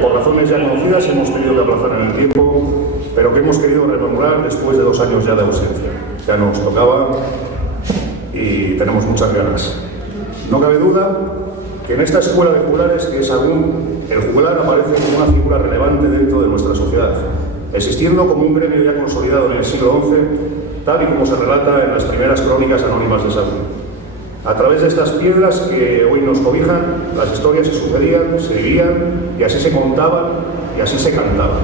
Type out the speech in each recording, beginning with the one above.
por razones ya conocidas hemos tenido que aplazar en el tiempo, pero que hemos querido rememorar después de 2 años ya de ausencia. Ya nos tocaba y tenemos muchas ganas. No cabe duda que en esta escuela de juglares, que es aún, el juglar aparece como una figura relevante dentro de nuestra sociedad, existiendo como un gremio ya consolidado en el siglo XI, tal y como se relata en las primeras crónicas anónimas de Salud. A través de estas piedras que hoy nos cobijan, las historias se sucedían, se vivían, y así se contaban y así se cantaban.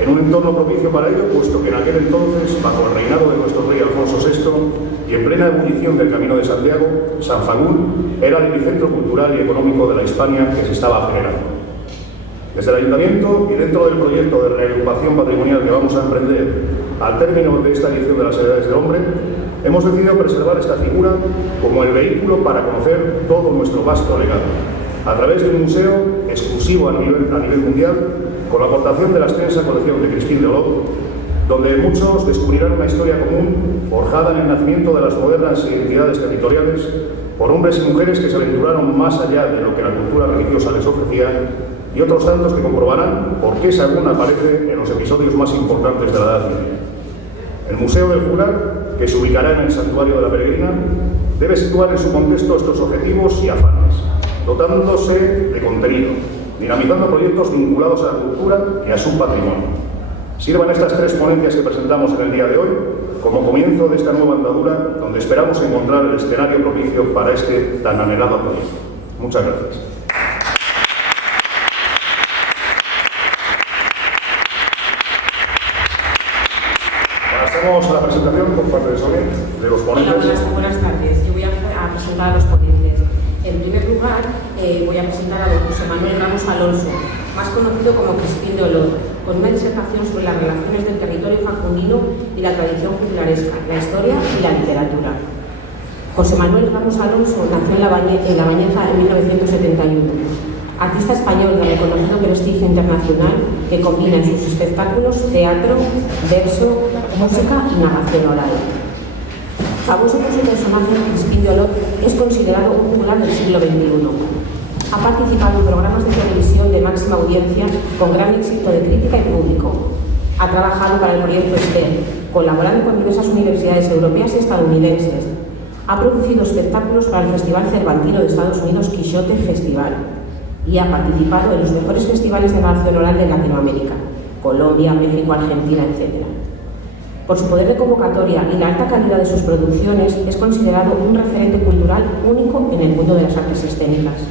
En un entorno propicio para ello, puesto que en aquel entonces, bajo el reinado de nuestro rey Alfonso VI, y en plena ebullición del Camino de Santiago, San Fagún era el epicentro cultural y económico de la Hispania que se estaba generando. Desde el Ayuntamiento y dentro del proyecto de reagrupación patrimonial que vamos a emprender al término de esta edición de las Edades del Hombre, hemos decidido preservar esta figura como el vehículo para conocer todo nuestro vasto legado, a través de un museo exclusivo a nivel mundial, con la aportación de la extensa colección de Christine de Olot, donde muchos descubrirán una historia común forjada en el nacimiento de las modernas identidades territoriales por hombres y mujeres que se aventuraron más allá de lo que la cultura religiosa les ofrecía, y otros tantos que comprobarán por qué Sahagún aparece en los episodios más importantes de la Edad Media. El Museo del Juglar, que se ubicará en el Santuario de la Peregrina, debe situar en su contexto estos objetivos y afanes, dotándose de contenido, dinamizando proyectos vinculados a la cultura y a su patrimonio. Sirvan estas 3 ponencias que presentamos en el día de hoy como comienzo de esta nueva andadura, donde esperamos encontrar el escenario propicio para este tan anhelado proyecto. Muchas gracias. Pasamos a la presentación por parte de Sonia, de los ponentes. Hola, buenas tardes. Yo voy a presentar a los ponentes. En primer lugar, voy a presentar a don José Manuel Ramos Alonso, más conocido como Christine de Olot, con una disertación sobre las relaciones del territorio facundino y la tradición juglaresca, la historia y la literatura. José Manuel Ramos Alonso nació en La Bañeza en 1971. Artista español de reconocido prestigio internacional que combina en sus espectáculos teatro, verso, música y narración oral. Famoso por su personaje, Christine de Olot es considerado un juglar del siglo XXI. Ha participado en programas de televisión de máxima audiencia con gran éxito de crítica y público. Ha trabajado para el proyecto STEM, colaborando con diversas universidades europeas y estadounidenses. Ha producido espectáculos para el Festival Cervantino de Estados Unidos Quixote Festival y ha participado en los mejores festivales de narración oral de Latinoamérica, Colombia, México, Argentina, etc. Por su poder de convocatoria y la alta calidad de sus producciones, es considerado un referente cultural único en el mundo de las artes escénicas.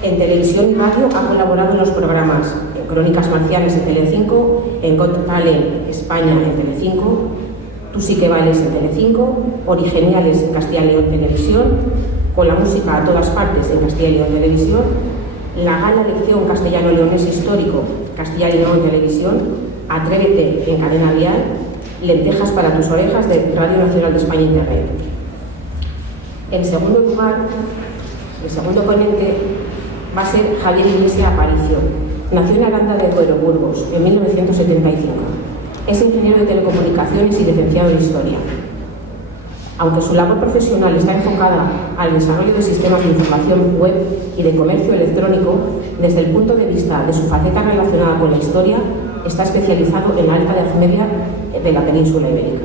En televisión y radio ha colaborado en los programas Crónicas Marcianas en Telecinco, en Got Talent España en Telecinco, Tú sí que vales en Telecinco, Origeniales en Castilla y León Televisión, Con la música a todas partes en Castilla y León Televisión, la gala lección castellano-leonés histórico Castilla y León Televisión, Atrévete en Cadena Vial, Lentejas para tus orejas de Radio Nacional de España Internet. En segundo lugar, el segundo ponente va a ser Javier Iglesia Aparicio. Nació en Aranda de Duero, Burgos, en 1975. Es ingeniero de telecomunicaciones y licenciado en Historia. Aunque su labor profesional está enfocada al desarrollo de sistemas de información web y de comercio electrónico, desde el punto de vista de su faceta relacionada con la historia, está especializado en la Alta Edad Media de la península ibérica.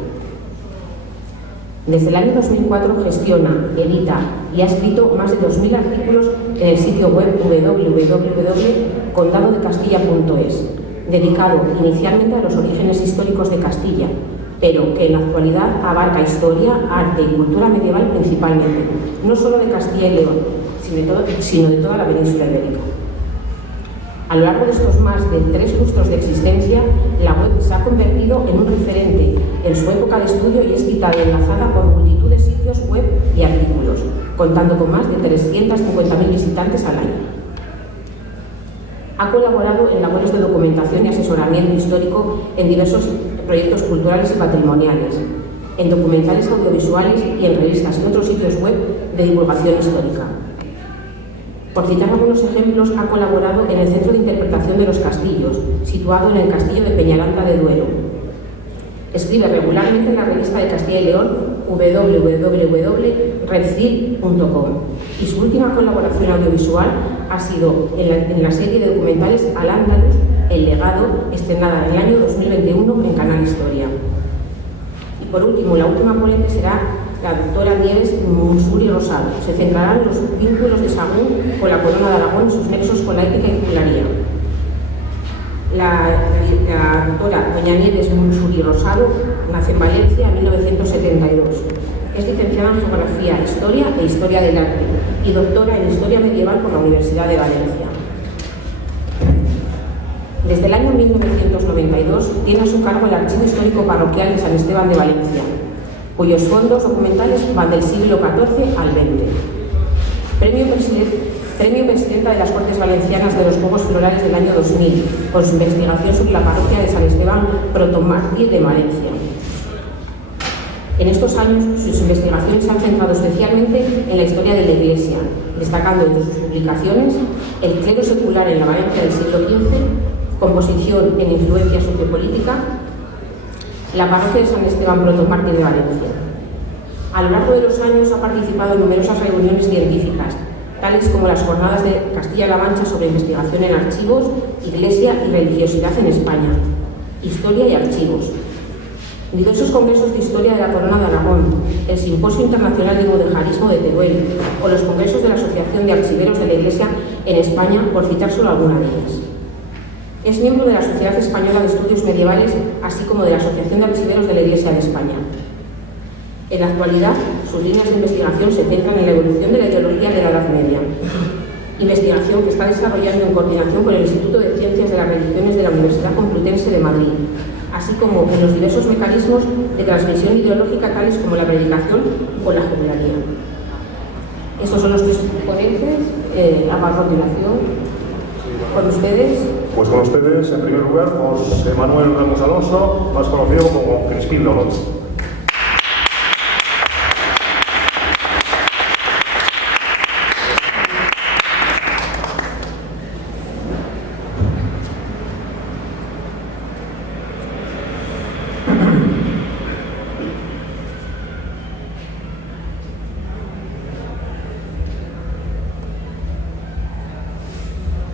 Desde el año 2004 gestiona, edita y ha escrito más de 2.000 artículos en el sitio web www.condadodecastilla.es, dedicado inicialmente a los orígenes históricos de Castilla, pero que en la actualidad abarca historia, arte y cultura medieval principalmente, no solo de Castilla y León, sino de toda la península ibérica. A lo largo de estos más de 3 lustros de existencia, la web se ha convertido en un referente en su época de estudio y es citada y enlazada por multitud de sitios web y artículos, contando con más de 350.000 visitantes al año. Ha colaborado en labores de documentación y asesoramiento histórico en diversos proyectos culturales y patrimoniales, en documentales audiovisuales y en revistas y otros sitios web de divulgación histórica. Por citar algunos ejemplos, ha colaborado en el Centro de Interpretación de los Castillos, situado en el Castillo de Peñaranda de Duero. Escribe regularmente en la revista de Castilla y León www.redcil.com. Y su última colaboración audiovisual ha sido en la serie de documentales Al-Ándalus, El legado, estrenada en el año 2021 en Canal Historia. Y por último, la última ponente será la doctora Nieves Munsuri Rosado. Se centrarán en los vínculos de Sahagún con la Corona de Aragón y sus nexos con la ética y juglaría. La doctora doña Nieves Munsuri Rosado nace en Valencia en 1972. Es licenciada en Geografía, Historia e Historia del Arte y doctora en Historia Medieval por la Universidad de Valencia. Desde el año 1992 tiene a su cargo el Archivo Histórico Parroquial de San Esteban de Valencia, cuyos fondos documentales van del siglo XIV al XX. Premio Presidenta de las Cortes Valencianas de los Juegos Florales del año 2000, por su investigación sobre la parroquia de San Esteban Protomártir de Valencia. En estos años, sus investigaciones se han centrado especialmente en la historia de la Iglesia, destacando entre sus publicaciones el clero secular en la Valencia del siglo XV, composición en influencia sociopolítica, la parroquia de San Esteban Protomártir de Valencia. A lo largo de los años ha participado en numerosas reuniones científicas, tales como las Jornadas de Castilla-La Mancha sobre investigación en archivos, Iglesia y religiosidad en España, Historia y archivos, diversos congresos de historia de la Corona de Aragón, el Simposio Internacional de Mudejarismo de Teruel o los congresos de la Asociación de Archiveros de la Iglesia en España, por citar solo alguna de ellas. Es miembro de la Sociedad Española de Estudios Medievales, así como de la Asociación de Archiveros de la Iglesia de España. En la actualidad, sus líneas de investigación se centran en la evolución de la ideología de la Edad Media, investigación que está desarrollando en coordinación con el Instituto de Ciencias de las Religiones de la Universidad Complutense de Madrid, así como en los diversos mecanismos de transmisión ideológica tales como la predicación o la juglaría. Estos son los tres ponentes, a continuación. Con ustedes. Pues con ustedes, en primer lugar, José Manuel Ramos Alonso, más conocido como Crispín Lolot.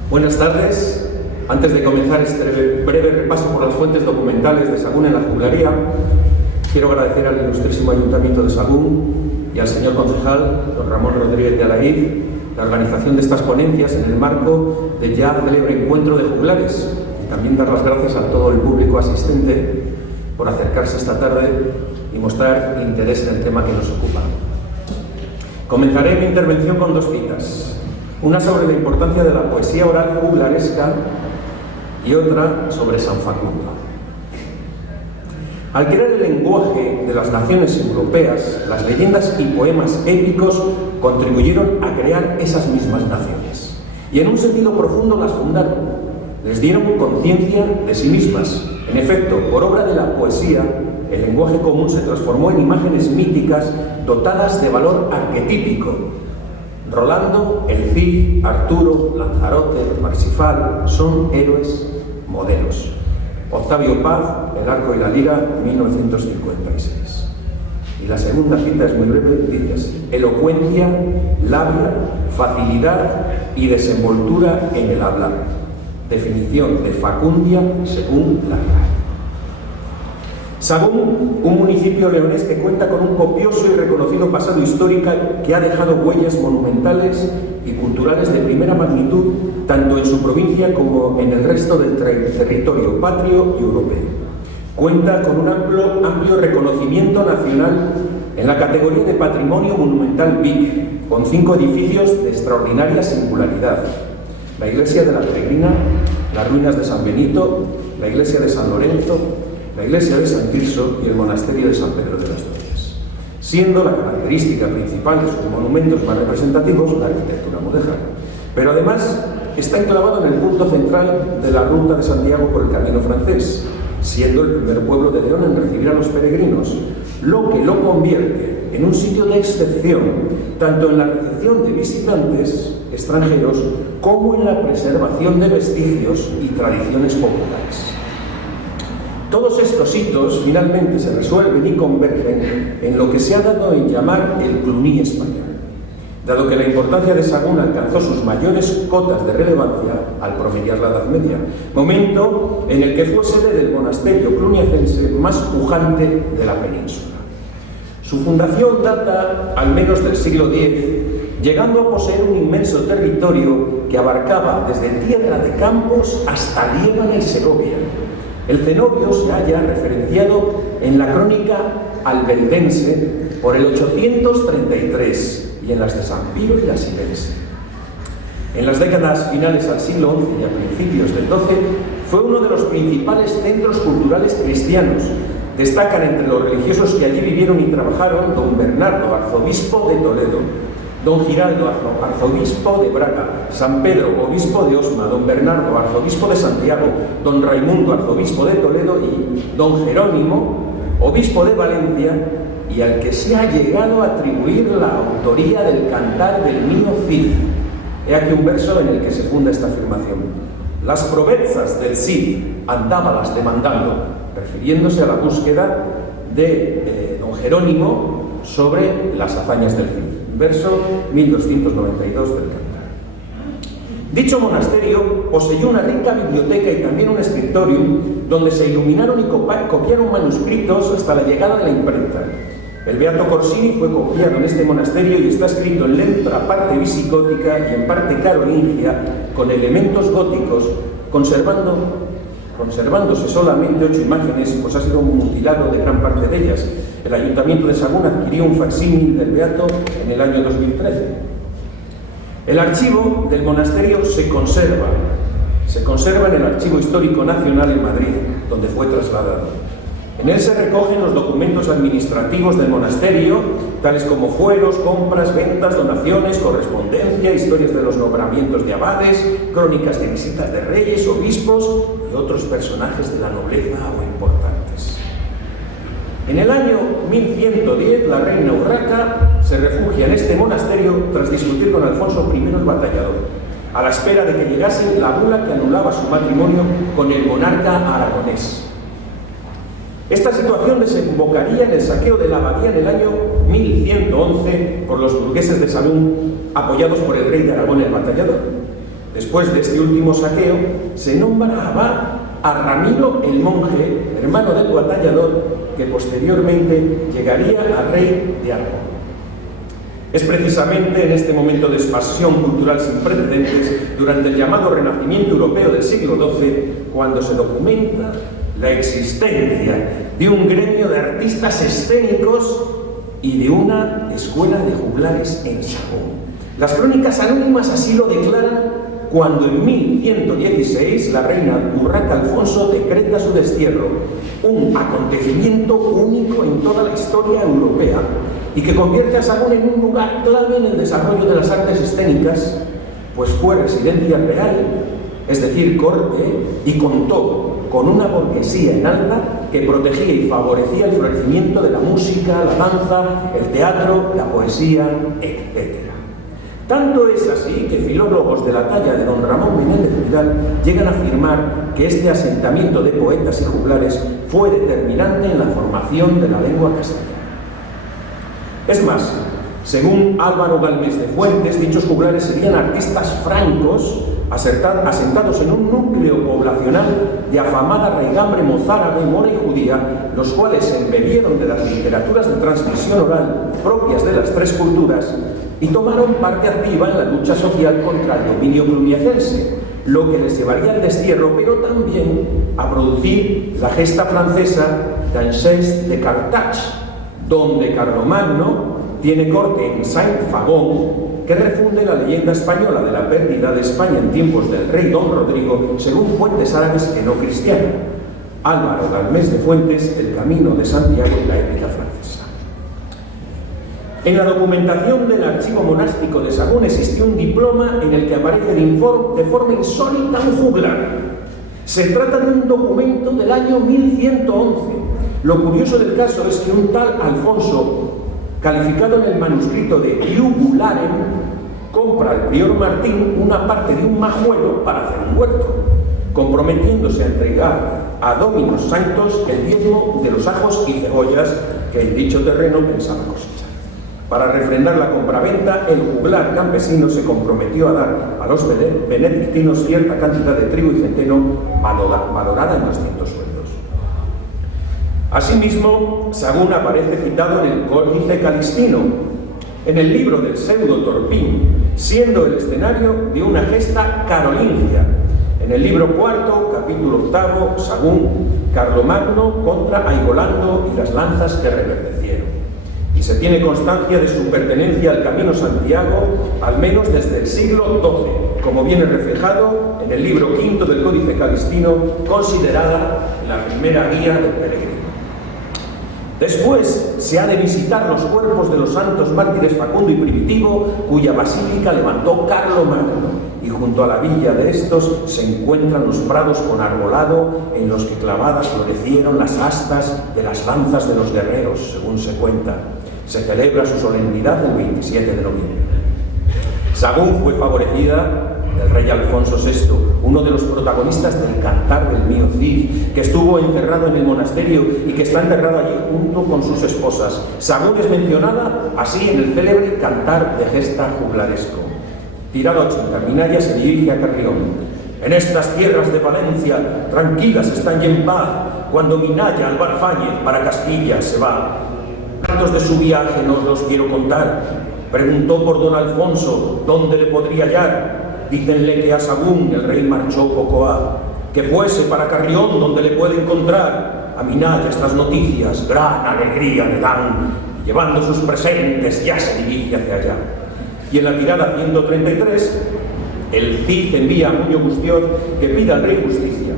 Buenas tardes. Antes de comenzar este breve repaso por las fuentes documentales de Sahagún en la juglaría, quiero agradecer al ilustrísimo Ayuntamiento de Sahagún y al señor concejal, don Ramón Rodríguez de Alaíz, la organización de estas ponencias en el marco del ya célebre encuentro de juglares. Y también dar las gracias a todo el público asistente por acercarse esta tarde y mostrar interés en el tema que nos ocupa. Comenzaré mi intervención con dos citas. Una sobre la importancia de la poesía oral juglaresca y otra sobre San Facundo. Al crear el lenguaje de las naciones europeas, las leyendas y poemas épicos contribuyeron a crear esas mismas naciones. Y en un sentido profundo las fundaron. Les dieron conciencia de sí mismas. En efecto, por obra de la poesía, el lenguaje común se transformó en imágenes míticas dotadas de valor arquetípico. Rolando, el Cid, Arturo, Lanzarote, Parsifal son héroes modelos. Octavio Paz, El arco y la lira, 1956. Y la segunda cita es muy breve, dice así: elocuencia, labia, facilidad y desenvoltura en el hablar. Definición de facundia según la RAE. Sahagún, un municipio leonés que cuenta con un copioso y reconocido pasado histórico que ha dejado huellas monumentales y culturales de primera magnitud, tanto en su provincia como en el resto del territorio patrio y europeo. Cuenta con un amplio reconocimiento nacional en la categoría de Patrimonio Monumental BIC, con 5 edificios de extraordinaria singularidad: la Iglesia de la Peregrina, las ruinas de San Benito, la Iglesia de San Lorenzo, la Iglesia de San Tirso y el Monasterio de San Pedro de las Torres, siendo la característica principal de sus monumentos más representativos la arquitectura mudéjar. Pero además está enclavado en el punto central de la Ruta de Santiago por el Camino Francés, siendo el primer pueblo de León en recibir a los peregrinos, lo que lo convierte en un sitio de excepción, tanto en la recepción de visitantes extranjeros como en la preservación de vestigios y tradiciones populares. Todos estos hitos finalmente se resuelven y convergen en lo que se ha dado en llamar el Cluny español, dado que la importancia de Sahagún alcanzó sus mayores cotas de relevancia al promediar la Edad Media, momento en el que fue sede del monasterio cluniacense más pujante de la península. Su fundación data al menos del siglo X, llegando a poseer un inmenso territorio que abarcaba desde Tierra de Campos hasta Líbano y Segovia. El cenobio se halla referenciado en la crónica albeldense por el 833 y en las de San Pío y la Silense. En las décadas finales al siglo XI y a principios del XII fue uno de los principales centros culturales cristianos. Destacan entre los religiosos que allí vivieron y trabajaron don Bernardo, arzobispo de Toledo, don Giraldo, arzobispo de Braga, San Pedro, obispo de Osma, don Bernardo, arzobispo de Santiago, don Raimundo, arzobispo de Toledo y don Jerónimo, obispo de Valencia, y al que se ha llegado a atribuir la autoría del Cantar del Niño Cid. He aquí un verso en el que se funda esta afirmación: las provezas del Cid andábalas demandando, refiriéndose a la búsqueda de don Jerónimo sobre las hazañas del Cid. Verso 1292 del Cantar. Dicho monasterio poseyó una rica biblioteca y también un escritorium donde se iluminaron y copiaron manuscritos hasta la llegada de la imprenta. El Beato Corsini fue copiado en este monasterio y está escrito en letra parte visigótica y en parte carolingia con elementos góticos, conservándose solamente 8 imágenes, pues ha sido mutilado de gran parte de ellas. El Ayuntamiento de Sahagún adquirió un facsímil del Beato en el año 2013. El archivo del monasterio se conserva en el Archivo Histórico Nacional en Madrid, donde fue trasladado. En él se recogen los documentos administrativos del monasterio, tales como fueros, compras, ventas, donaciones, correspondencia, historias de los nombramientos de abades, crónicas de visitas de reyes, obispos y otros personajes de la nobleza o importantes. En el año 1110, la reina Urraca se refugia en este monasterio tras discutir con Alfonso I el Batallador, a la espera de que llegase la bula que anulaba su matrimonio con el monarca aragonés. Esta situación desembocaría en el saqueo de la abadía en el año 1111 por los burgueses de Sahagún, apoyados por el rey de Aragón el Batallador. Después de este último saqueo, se nombra abad a Ramiro el monje, hermano del Batallador, que posteriormente llegaría al rey de Aragón. Es precisamente en este momento de expansión cultural sin precedentes, durante el llamado Renacimiento Europeo del siglo XII, cuando se documenta la existencia de un gremio de artistas escénicos y de una escuela de juglares en Sahagún. Las crónicas anónimas así lo declaran cuando en 1116 la reina Urraca Alfonso decreta su destierro, un acontecimiento único en toda la historia europea y que convierte a Sahagún en un lugar clave en el desarrollo de las artes escénicas, pues fue residencia real, es decir, corte, y contó con una burguesía en alta que protegía y favorecía el florecimiento de la música, la danza, el teatro, la poesía, etc. Tanto es así que filólogos de la talla de don Ramón Menéndez Vidal llegan a afirmar que este asentamiento de poetas y juglares fue determinante en la formación de la lengua castellana. Es más, según Álvaro Galvez de Fuentes, dichos juglares serían artistas francos asentados en un núcleo poblacional de afamada raigambre mozárabe, mora y judía, los cuales se embebieron de las literaturas de transmisión oral propias de las tres culturas y tomaron parte activa en la lucha social contra el dominio cluniacense, lo que les llevaría al destierro, pero también a producir la gesta francesa d'Anxès de Carthage, donde Carlomagno tiene corte en Saint-Fagon, que refunde la leyenda española de la pérdida de España en tiempos del rey Don Rodrigo, según fuentes árabes que no cristianas. Álvaro Galvez de Fuentes, El Camino de Santiago y la épica francesa. En la documentación del archivo monástico de Sahagún existió un diploma en el que aparece de forma insólita un juglar. Se trata de un documento del año 1111. Lo curioso del caso es que un tal Alfonso, calificado en el manuscrito de Jugularen, compra al prior Martín una parte de un majuelo para hacer un huerto, comprometiéndose a entregar a Dominos Sanctos el diezmo de los ajos y cebollas que en dicho terreno pensaba cosechar. Para refrendar la compraventa, el juglar campesino se comprometió a dar a los benedictinos cierta cantidad de trigo y centeno valorada en 200 sueldos. Asimismo, Sagún aparece citado en el Códice Calistino, en el libro del Pseudo Torpín, siendo el escenario de una gesta carolingia. En el libro cuarto, capítulo octavo, Sagún, Carlomagno contra Aigolando y las lanzas que reverdecieron. Y se tiene constancia de su pertenencia al Camino Santiago, al menos desde el siglo XII, como viene reflejado en el libro quinto del Códice Calistino, considerada la primera guía del peregrino. Después se ha de visitar los cuerpos de los santos mártires Facundo y Primitivo, cuya basílica levantó Carlomagno, y junto a la villa de estos se encuentran los prados con arbolado en los que clavadas florecieron las astas de las lanzas de los guerreros, según se cuenta. Se celebra su solemnidad el 27 de noviembre. Sagún fue favorecida del rey Alfonso VI, uno de los protagonistas del Cantar del Mío Cid, que estuvo encerrado en el monasterio y que está enterrado allí junto con sus esposas. Sagún es mencionada así en el célebre Cantar de Gesta Juglaresco. Tirado a 80 Minaya se dirige a Carrión. En estas tierras de Valencia, tranquilas están y en paz, cuando Minaya al Barfáñez para Castilla se va. Tantos de su viaje no os los quiero contar. Preguntó por don Alfonso dónde le podría hallar. Dícenle que a Sagún el rey marchó poco ha, que fuese para Carrión donde le puede encontrar. A Minaya estas noticias gran alegría le dan, y llevando sus presentes ya se dirige hacia allá. Y en la tirada 133, el Cid envía a Muño Gustioz que pida al rey justicia.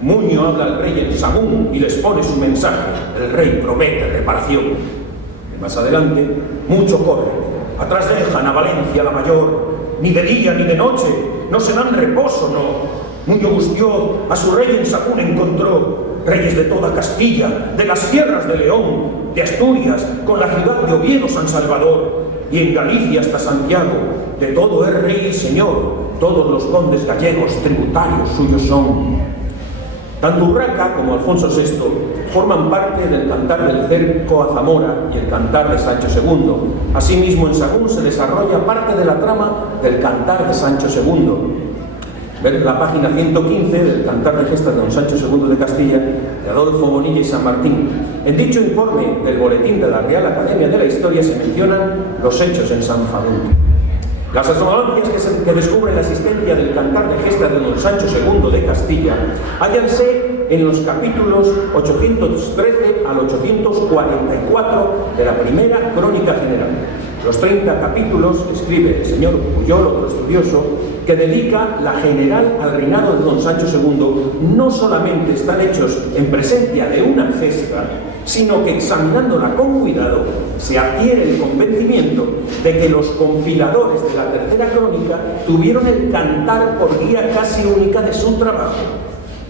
Muño habla al rey en Sagún y les pone su mensaje. El rey promete reparación. Y más adelante, mucho corre. Atrás dejan a Valencia la mayor. Ni de día ni de noche, no se dan reposo, no. Muño Gustioz a su rey en Sagún encontró. Reyes de toda Castilla, de las tierras de León, de Asturias, con la ciudad de Oviedo San Salvador, y en Galicia hasta Santiago, de todo es rey y señor, todos los condes gallegos tributarios suyos son. Tanto Urraca como Alfonso VI forman parte del Cantar del Cerco a Zamora y el Cantar de Sancho II. Asimismo, en Sagún se desarrolla parte de la trama del Cantar de Sancho II. Ver la página 115 del Cantar de Gestas de don Sancho II de Castilla, de Adolfo Bonilla y San Martín. En dicho informe del Boletín de la Real Academia de la Historia se mencionan los hechos en San Fagundo. Las asombrancias que descubren la existencia del Cantar de Gestas de don Sancho II de Castilla hállanse en los capítulos 813 al 844 de la primera Crónica General. Los 30 capítulos, escribe el señor Puyol, otro estudioso, que dedica la general al reinado de don Sancho II, no solamente están hechos en presencia de una gesta, sino que examinándola con cuidado se adquiere el convencimiento de que los compiladores de la tercera crónica tuvieron el cantar por guía casi única de su trabajo,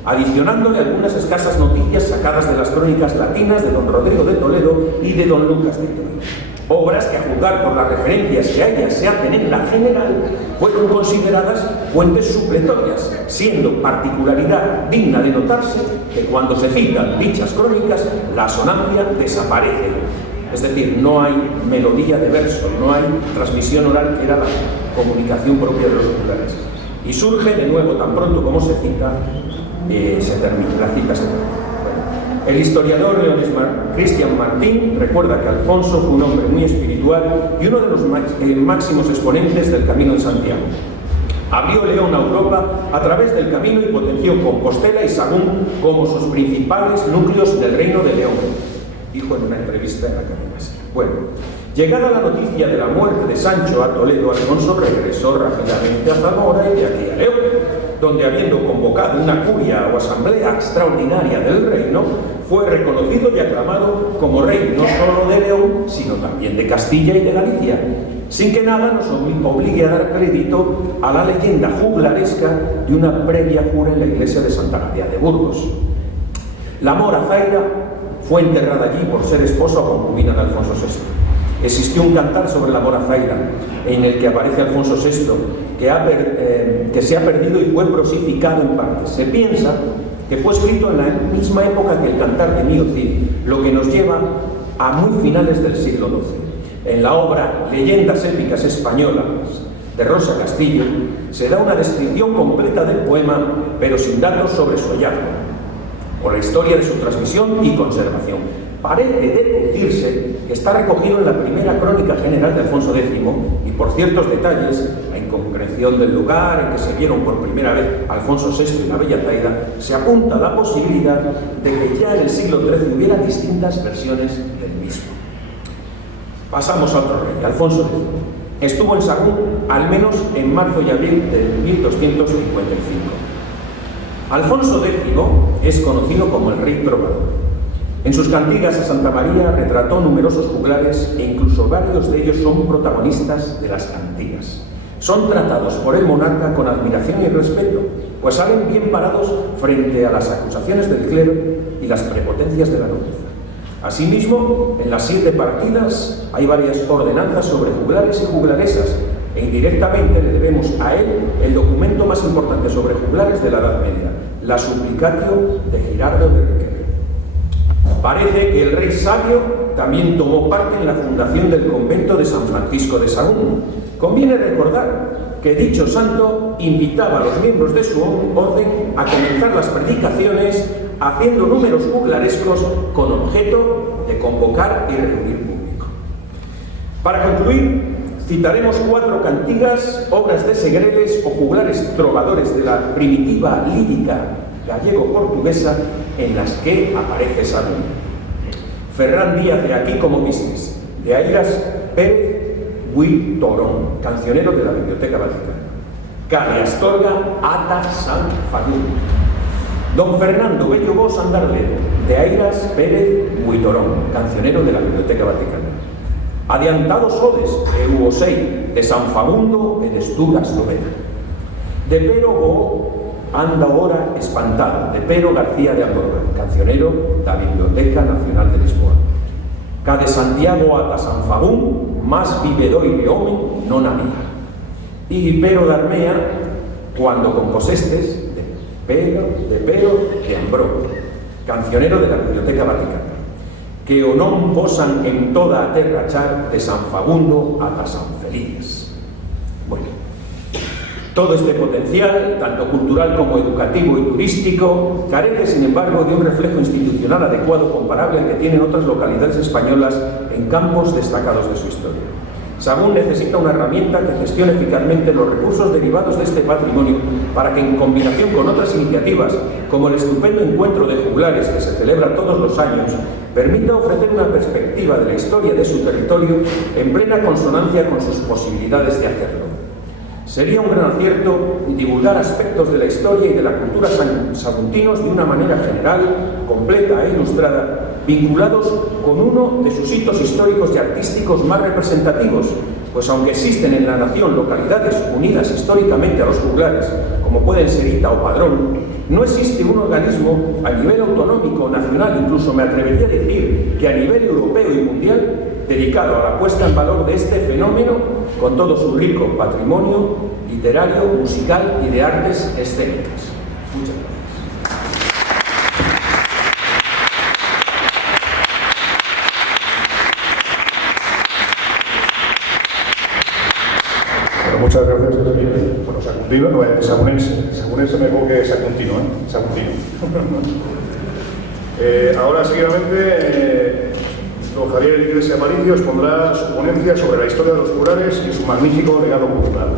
adicionándole algunas escasas noticias sacadas de las crónicas latinas de don Rodrigo de Toledo y de don Lucas de Toledo. Obras que, a juzgar por las referencias que a ellas se hacen en la general, fueron consideradas fuentes supletorias, siendo particularidad digna de notarse que cuando se citan dichas crónicas, la asonancia desaparece. Es decir, no hay melodía de verso, no hay transmisión oral, que era la comunicación propia de los juglares. Y surge de nuevo, tan pronto como se cita, se termina, la cita se termina. El historiador leonés Cristian Martín recuerda que Alfonso fue un hombre muy espiritual y uno de los máximos exponentes del Camino de Santiago. Abrió León a Europa a través del camino y potenció Compostela y Sagún como sus principales núcleos del reino de León, dijo en una entrevista en la Academia. Bueno, llegada la noticia de la muerte de Sancho a Toledo, Alfonso regresó rápidamente a Zamora y de aquí a León, donde, habiendo convocado una curia o asamblea extraordinaria del reino, fue reconocido y aclamado como rey no solo de León, sino también de Castilla y de Galicia, sin que nada nos obligue a dar crédito a la leyenda juglaresca de una previa jura en la iglesia de Santa María de Burgos. La mora Zaira fue enterrada allí por ser esposa o concubina de Alfonso VI. Existió un cantar sobre la mora Zaira, en el que aparece Alfonso VI, que se ha perdido y fue prosificado en parte. Se piensa que fue escrito en la misma época que el Cantar de Mío Cid, lo que nos lleva a muy finales del siglo XII. En la obra Leyendas épicas españolas de Rosa Castillo se da una descripción completa del poema, pero sin datos sobre su hallazgo, o la historia de su transmisión y conservación. Parece deducirse que está recogido en la primera crónica general de Alfonso X y por ciertos detalles, la inconcreción del lugar en que se vieron por primera vez Alfonso VI y la Bella Zaida, se apunta a la posibilidad de que ya en el siglo XIII hubiera distintas versiones del mismo. Pasamos a otro rey, Alfonso X. Estuvo en Sahagún al menos en marzo y abril de 1255. Alfonso X es conocido como el rey trovador. En sus cantigas a Santa María retrató numerosos juglares e incluso varios de ellos son protagonistas de las cantigas. Son tratados por el monarca con admiración y respeto, pues salen bien parados frente a las acusaciones del clero y las prepotencias de la nobleza. Asimismo, en las 7 partidas hay varias ordenanzas sobre juglares y juglaresas, e indirectamente le debemos a él el documento más importante sobre juglares de la Edad Media, la Supplicatio de Girardo de Riquer. Parece que el rey sabio también tomó parte en la fundación del convento de San Francisco de Sahagún. Conviene recordar que dicho santo invitaba a los miembros de su orden a comenzar las predicaciones haciendo números juglarescos con objeto de convocar y reunir público. Para concluir, citaremos 4 cantigas, obras de segreles o juglares trovadores de la primitiva lírica gallego-portuguesa en las que aparece Sahagún. Ferran Díaz de Aquí como Business, de Airas Pérez Buy Torón, cancionero de la Biblioteca Vaticana. Cade Astorga Ata San Fagún. Don Fernando Bello Bos Andarledo, de Airas Pérez Buy Torón, cancionero de la Biblioteca Vaticana. Adiantados odes de Hugo Sei, de San Fagundo en Estugas Novena. De Pero Bo Anda Hora Espantado, de Pero García de Andorra, cancionero de la Biblioteca Nacional de Lisboa. Ca de Santiago ata San Fagún, más vivedoi de home non había. Y Pero de Armea, cuando composestes, de Pero de Ambró, cancionero de la Biblioteca Vaticana. Que o non posan en toda a terra char de San Fagundo ata San Felices. Bueno, todo este potencial, tanto cultural como educativo y turístico, carece, sin embargo, de un reflejo institucional adecuado comparable al que tienen otras localidades españolas en campos destacados de su historia. Sahagún necesita una herramienta que gestione eficazmente los recursos derivados de este patrimonio para que, en combinación con otras iniciativas, como el estupendo encuentro de juglares que se celebra todos los años, permita ofrecer una perspectiva de la historia de su territorio en plena consonancia con sus posibilidades de hacerlo. Sería un gran acierto divulgar aspectos de la historia y de la cultura saguntinos de una manera general, completa e ilustrada, vinculados con uno de sus hitos históricos y artísticos más representativos, pues aunque existen en la nación localidades unidas históricamente a los juglares, como pueden ser Ita o Padrón, no existe un organismo a nivel autonómico, nacional, incluso me atrevería a decir que a nivel europeo y mundial, dedicado a la puesta en valor de este fenómeno con todo su rico patrimonio literario, musical y de artes escénicas. Muchas gracias. Bueno, muchas gracias. Bueno, sagunense me pongo que es saguntino, saguntino. Ahora, seguidamente, don Javier Iglesia Aparicio expondrá su ponencia sobre la historia de los juglares y su magnífico legado cultural.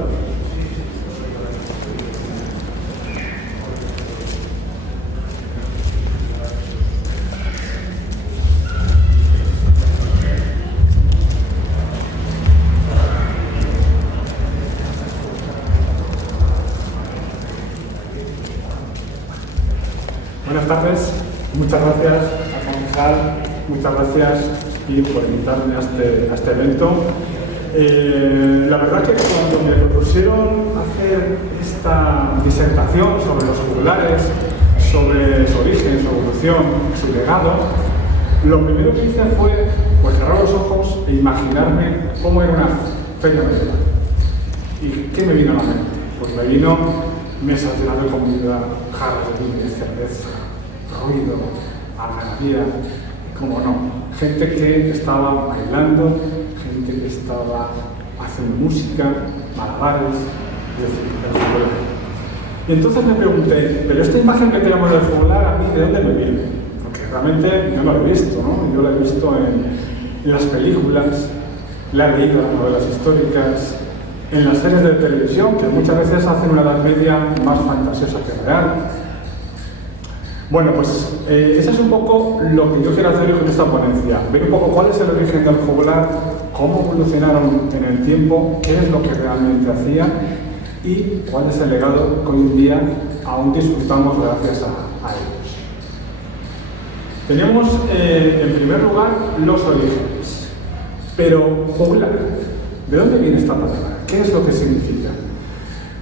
Buenas tardes, muchas gracias a concejal, muchas gracias por invitarme a este evento. La verdad que cuando me propusieron hacer esta disertación sobre los juglares, sobre su origen, su evolución, su legado, lo primero que hice fue cerrar los ojos e imaginarme cómo era una feria medieval. ¿Y qué me vino a la mente? Pues me vino mesas llenas de comida, jarras de vino y cerveza, ruido, algarabía, como no, gente que estaba bailando, gente que estaba haciendo música, malabares, es decir, el juglar. Y entonces me pregunté, pero esta imagen que tenemos del juglar, ¿a mí de dónde me viene? Porque realmente yo no lo he visto, ¿no? Yo lo he visto en las películas, la he leído en las novelas históricas, en las series de televisión, que muchas veces hacen una Edad Media más fantasiosa que real. Bueno, pues eso es un poco lo que yo quiero hacer con esta ponencia. Ver un poco cuál es el origen del juglar, cómo evolucionaron en el tiempo, qué es lo que realmente hacían y cuál es el legado que hoy en día aún disfrutamos gracias a ellos. Tenemos en primer lugar los orígenes. Pero juglar, ¿de dónde viene esta palabra? ¿Qué es lo que significa?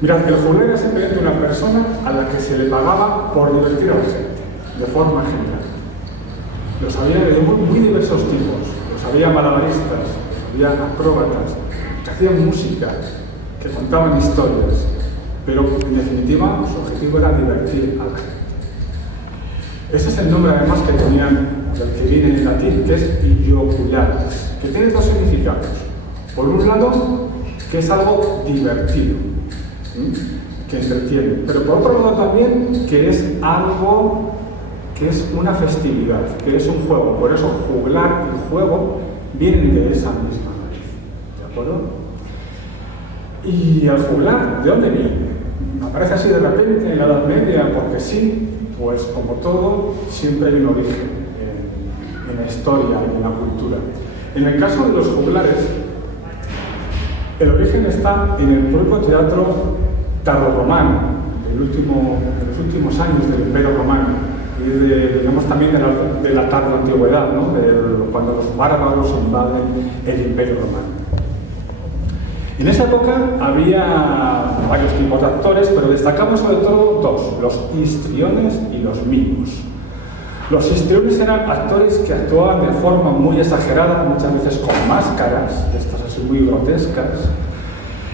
Mirad, el juglar era simplemente una persona a la que se le pagaba por divertir a la gente, de forma general. Los había de muy diversos tipos. Los había malabaristas, los había acróbatas, que hacían música, que contaban historias, pero en definitiva su objetivo era divertir a la gente. Ese es el nombre además que tenían, del que viene en latín, que es ioculares, que tiene dos significados. Por un lado, que es algo divertido, que entretiene, pero por otro lado también que es algo que es una festividad, que es un juego. Por eso juglar y juego vienen de esa misma raíz, ¿de acuerdo? Y el juglar, ¿de dónde viene? Aparece así de repente en la Edad Media, porque sí, pues como todo, siempre hay un origen en la historia y en la cultura. En el caso de los juglares, el origen está en el propio teatro tardorromano, en los últimos años del Imperio Romano, y digamos también de la tardoantigüedad, ¿no? Cuando los bárbaros invaden el Imperio Romano. En esa época había varios tipos de actores, pero destacamos sobre todo dos, los histriones y los mimos. Los histriones eran actores que actuaban de forma muy exagerada, muchas veces con máscaras, estas así muy grotescas.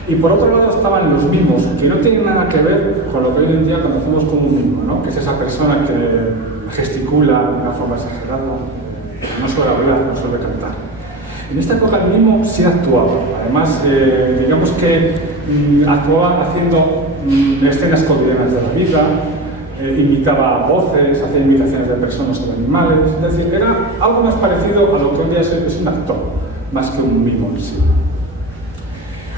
Y por otro lado estaban los mimos, que no tienen nada que ver con lo que hoy en día conocemos como un mimo, ¿no? Que es esa persona que gesticula de una forma exagerada, no suele hablar, no suele cantar. En esta época el mimo sí actuaba, además digamos que actuaba haciendo escenas cotidianas de la vida, imitaba voces, hacía imitaciones de personas o de animales, es decir, era algo más parecido a lo que hoy día es un actor, más que un mimo en sí.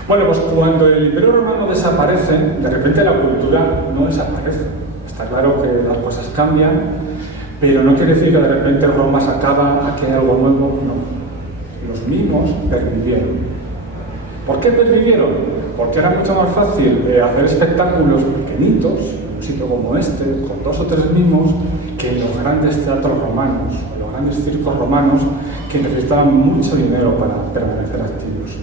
Bueno, pues cuando el Imperio Romano desaparece, de repente la cultura no desaparece. Está claro que las cosas cambian, pero no quiere decir que de repente Roma se acaba, aquí hay algo nuevo, no. Los mimos pervivieron. ¿Por qué pervivieron? Porque era mucho más fácil hacer espectáculos pequeñitos, en un sitio como este, con 2 o 3 mimos, que en los grandes teatros romanos, en los grandes circos romanos, que necesitaban mucho dinero para permanecer activos.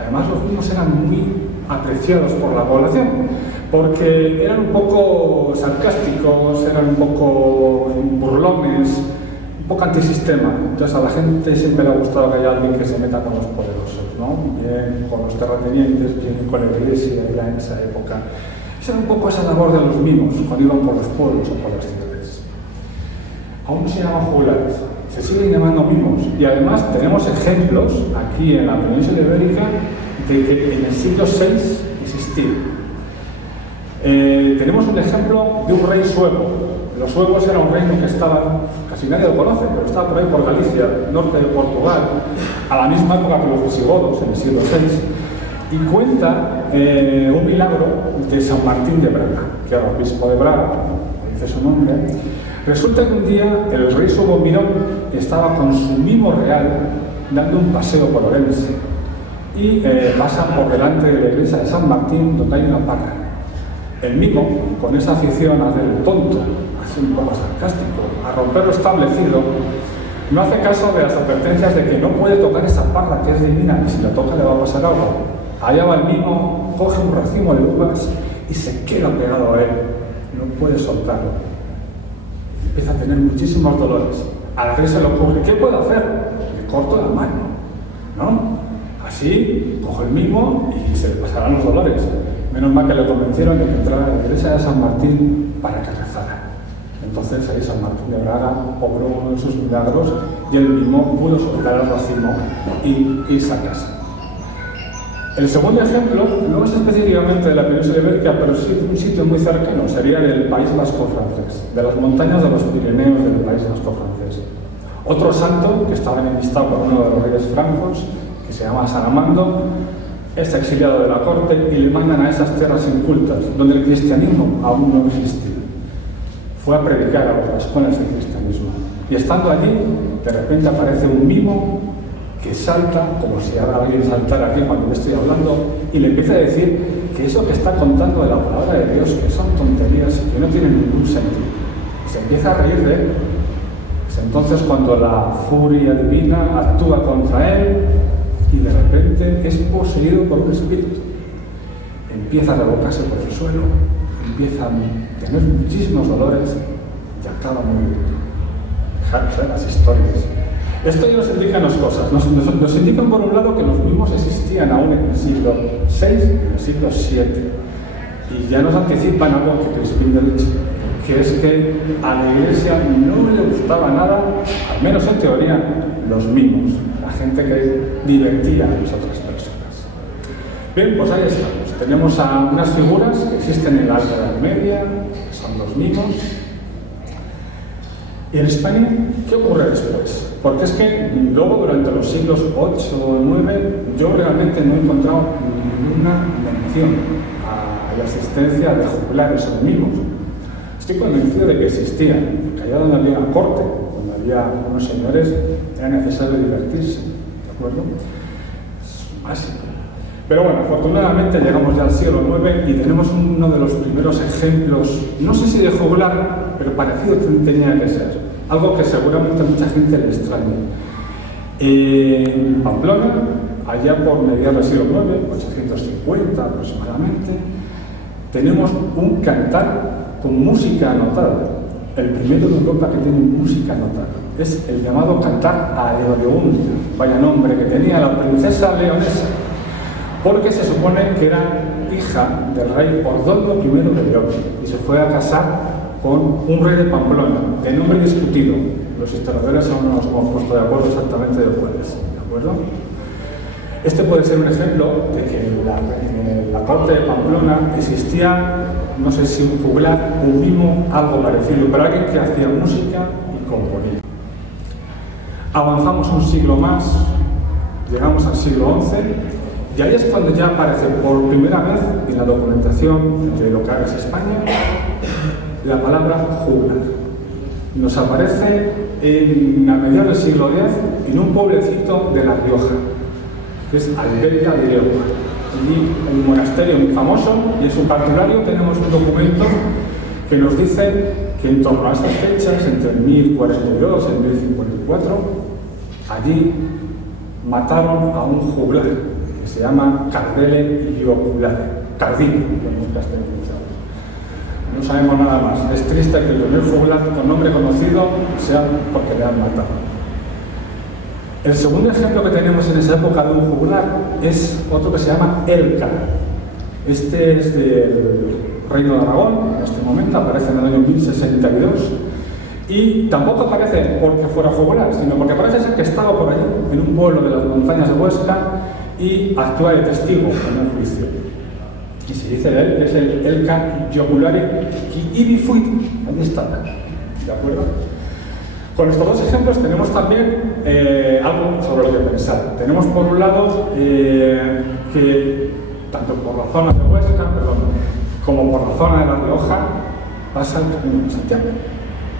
Además, los mimos eran muy apreciados por la población, porque eran un poco sarcásticos, eran un poco burlones, un poco antisistema. Entonces a la gente siempre le ha gustado que haya alguien que se meta con los poderosos, ¿no? Bien con los terratenientes, bien con la iglesia ya en esa época. Esa era un poco esa labor de los mimos cuando iban por los pueblos o por las ciudades. Aún se llaman juglares, se siguen llamando mimos, y además tenemos ejemplos aquí en la península ibérica de que en el siglo VI existían. Tenemos un ejemplo de un rey suevo. Los suevos era un reino que estaba, casi nadie lo conoce, pero estaba por ahí por Galicia, norte de Portugal, a la misma época que los visigodos, en el siglo VI, y cuenta un milagro de San Martín de Braga, que era obispo de Braga, dice su nombre. Resulta que un día el rey suevo Mirón estaba con su mimo real dando un paseo por Orense y pasa por delante de la iglesia de San Martín, donde hay una parra. El mimo, con esa afición a hacer el tonto, así un poco sarcástico, a romper lo establecido, no hace caso de las advertencias de que no puede tocar esa parra que es divina y si la toca le va a pasar algo. Allá va el mimo, coge un racimo de uvas y se queda pegado a él, no puede soltarlo. Empieza a tener muchísimos dolores. Al rey se le ocurre, ¿qué puedo hacer? Le corto la mano, ¿no? Así, coge el mimo y se le pasarán los dolores. Menos mal que le convencieron de que entrara a la iglesia de San Martín para que rezara. Entonces ahí San Martín de Braga obró uno de sus milagros y él mismo pudo soltar el racimo y irse a casa. El segundo ejemplo no es específicamente de la península ibérica, pero sí de un sitio muy cercano, sería del País Vasco francés, de las montañas de los Pirineos del País Vasco francés. Otro santo que estaba enemistado por uno de los reyes francos, que se llama San Amando, es exiliado de la corte y le mandan a esas tierras incultas, donde el cristianismo aún no existía. Fue a predicar a las escuelas de cristianismo. Y estando allí, de repente aparece un mimo que salta, como si ahora alguien saltara aquí cuando le estoy hablando, y le empieza a decir que eso que está contando de la palabra de Dios, que son tonterías, que no tienen ningún sentido. Y se empieza a reír de él. Es entonces cuando la furia divina actúa contra él y de repente es poseído por un espíritu. Empieza a revolcarse por el suelo, empieza a tener muchísimos dolores y acaba muriendo. Fijaros las historias. Esto ya nos indica dos cosas. Nos indican por un lado que los mismos existían aún en el siglo VI y en el siglo VII. Y ya nos anticipan algo que Crispín ha dicho, que es que a la Iglesia no le gustaba nada, al menos en teoría, los mimos, la gente que divertía a las otras personas. Bien, pues ahí estamos. Tenemos a unas figuras que existen en la Alta Edad Media, que son los mimos. ¿Y en España qué ocurre después? Porque es que luego, durante los siglos 8 o 9, yo realmente no he encontrado ninguna mención a la existencia de juglares o mimos. Estoy convencido de que existían, que allá donde había una corte, donde había unos señores, era necesario divertirse, ¿de acuerdo? Así. Pero bueno, afortunadamente llegamos ya al siglo IX y tenemos uno de los primeros ejemplos, no sé si de juglar, pero parecido tenía que ser. Algo que seguramente a mucha gente le extraña. En Pamplona, allá por mediados del siglo IX, 850 aproximadamente, tenemos un cantar con música anotada. El primero de Europa que tiene música anotada. Es el llamado cantar a Leodeundia, vaya nombre que tenía la princesa leonesa, porque se supone que era hija del rey Ordoño I de León y se fue a casar con un rey de Pamplona, de nombre discutido. Los historiadores aún no nos hemos puesto de acuerdo exactamente de cuál es, ¿de acuerdo? Este puede ser un ejemplo de que en la corte de Pamplona existía, no sé si un juglar, un mimo, algo parecido, pero alguien que hacía música y componía. Avanzamos un siglo más, llegamos al siglo XI, y ahí es cuando ya aparece por primera vez en la documentación de lo que ahora es España la palabra juglar. Nos aparece a mediados del siglo X en un pueblecito de La Rioja, que es Albelda de León. Allí hay un monasterio muy famoso y en su parcelario tenemos un documento que nos dice que en torno a esas fechas, entre el 1042 y el 1054, allí mataron a un juglar que se llama Cardele Ioculare, Cardino, en castellano. No sabemos nada más. Es triste que el primer juglar con nombre conocido sea porque le han matado. El segundo ejemplo que tenemos en esa época de un juglar es otro que se llama Elca. Este es del Reino de Aragón, en este momento aparece en el año 1062 y tampoco aparece porque fuera juglar, sino porque parece ser que estaba por allí, en un pueblo de las montañas de Huesca y actúa de testigo en un juicio. Y se dice de él, es el Elca Ioculare qui ibi fuit, ahí está, ¿de acuerdo? Con estos dos ejemplos tenemos también algo sobre lo que pensar. Tenemos por un lado que tanto por la zona de Huesca, como por la zona de La Rioja pasa el Camino de Santiago.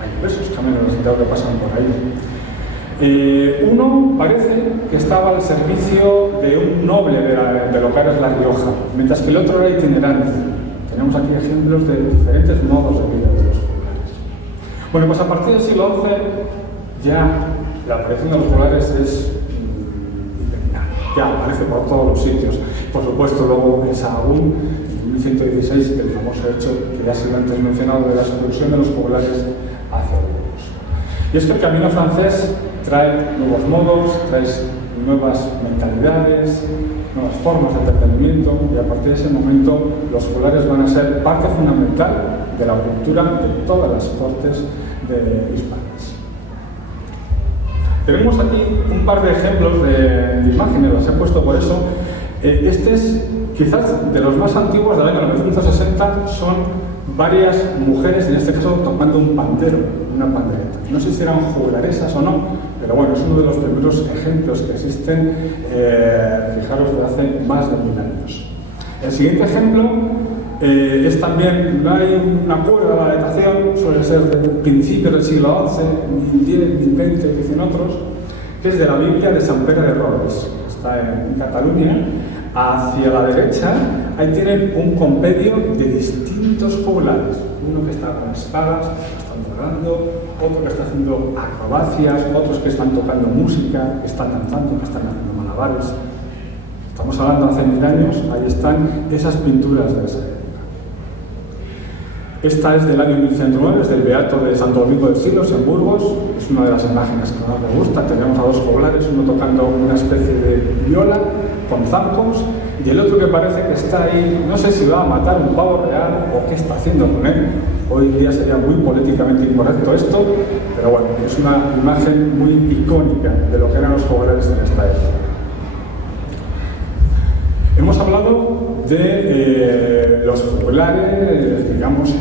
Hay diversos caminos de Santiago que pasan por ahí. Uno parece que estaba al servicio de un noble de lo que era La Rioja, mientras que el otro era itinerante. Tenemos aquí ejemplos de diferentes modos de vida de los juglares. Bueno, pues a partir del siglo XI ya la aparición de los juglares es ya aparece por todos los sitios. Por supuesto, luego en Sahagún, en 1116, el famoso hecho que ya ha sido antes mencionado de la expulsión de los juglares hacia Burgos. Y es que el camino francés trae nuevos modos, trae nuevas mentalidades, nuevas formas de entretenimiento, y a partir de ese momento los juglares van a ser parte fundamental de la cultura de todas las cortes de hispanas. Tenemos aquí un par de ejemplos de imágenes, las he puesto por eso. Este es quizás de los más antiguos del año 1960, son varias mujeres, en este caso tocando un pandero, una pandereta. No sé si eran juglaresas o no, pero bueno, es uno de los primeros ejemplos que existen, fijaros, de hace más de 1000 años. El siguiente ejemplo es también, no hay un acuerdo de la datación, suele ser del principio del siglo XI, 1010, 1020, dicen otros, que es de la Biblia de San Pere de Rodes, está en Cataluña. Hacia la derecha, ahí tienen un compendio de distintos juglares, uno que está con espadas, que están rodando, otro que está haciendo acrobacias, otros que están tocando música, que están danzando, que están haciendo malabares. Estamos hablando de hace 1000 años, ahí están esas pinturas de esa época. Esta es del año 1109, es del Beato de Santo Domingo de Silos, en Burgos. Es una de las imágenes que más me gusta. Tenemos a dos juglares, uno tocando una especie de viola con zancos, y el otro que parece que está ahí, no sé si va a matar un pavo real o qué está haciendo con él. Hoy día sería muy políticamente incorrecto esto, pero bueno, es una imagen muy icónica de lo que eran los juglares en esta época. Hemos hablado de los juglares, digamos, en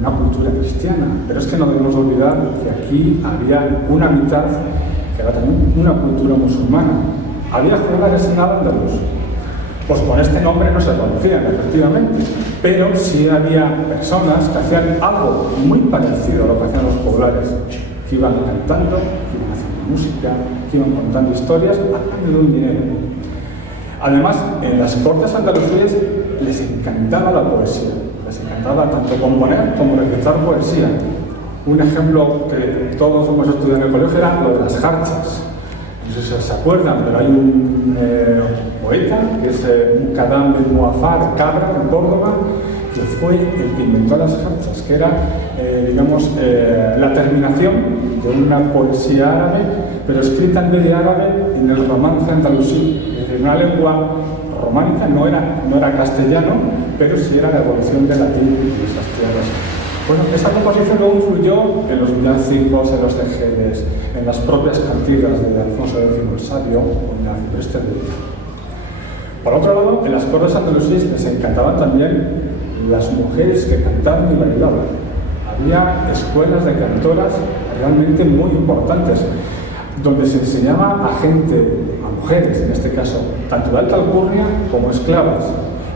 una cultura cristiana, pero es que no debemos olvidar que aquí había una mitad que era también una cultura musulmana. Había juglares en Al-Ándalus, pues con este nombre no se conocían, efectivamente, pero sí había personas que hacían algo muy parecido a lo que hacían los juglares, que iban cantando, que iban haciendo música, que iban contando historias a cambio de un dinero. Además, en las cortes andaluzíes les encantaba la poesía, les encantaba tanto componer como recitar poesía. Un ejemplo que todos hemos estudiado en el colegio era lo de las jarchas. No sé si se acuerdan, pero hay un poeta, que es Kadam Ben Muafar Cabra, en Córdoba, que fue el que inventó las jarchas, que era, digamos, la terminación de una poesía árabe, pero escrita en vez de árabe en el romance andalusí. Es decir, una lengua románica, no era castellano, pero sí era la evolución del latín de esas tierras. Bueno, esa composición luego influyó en los villancicos, en los dejeres, en las propias cantigas de Alfonso X el Sabio o en la Cipreste de Uribe. Por otro lado, en las cortes andalusíes les encantaban también las mujeres que cantaban y bailaban. Había escuelas de cantoras realmente muy importantes, donde se enseñaba a gente, a mujeres en este caso, tanto de alta alcurnia como esclavas,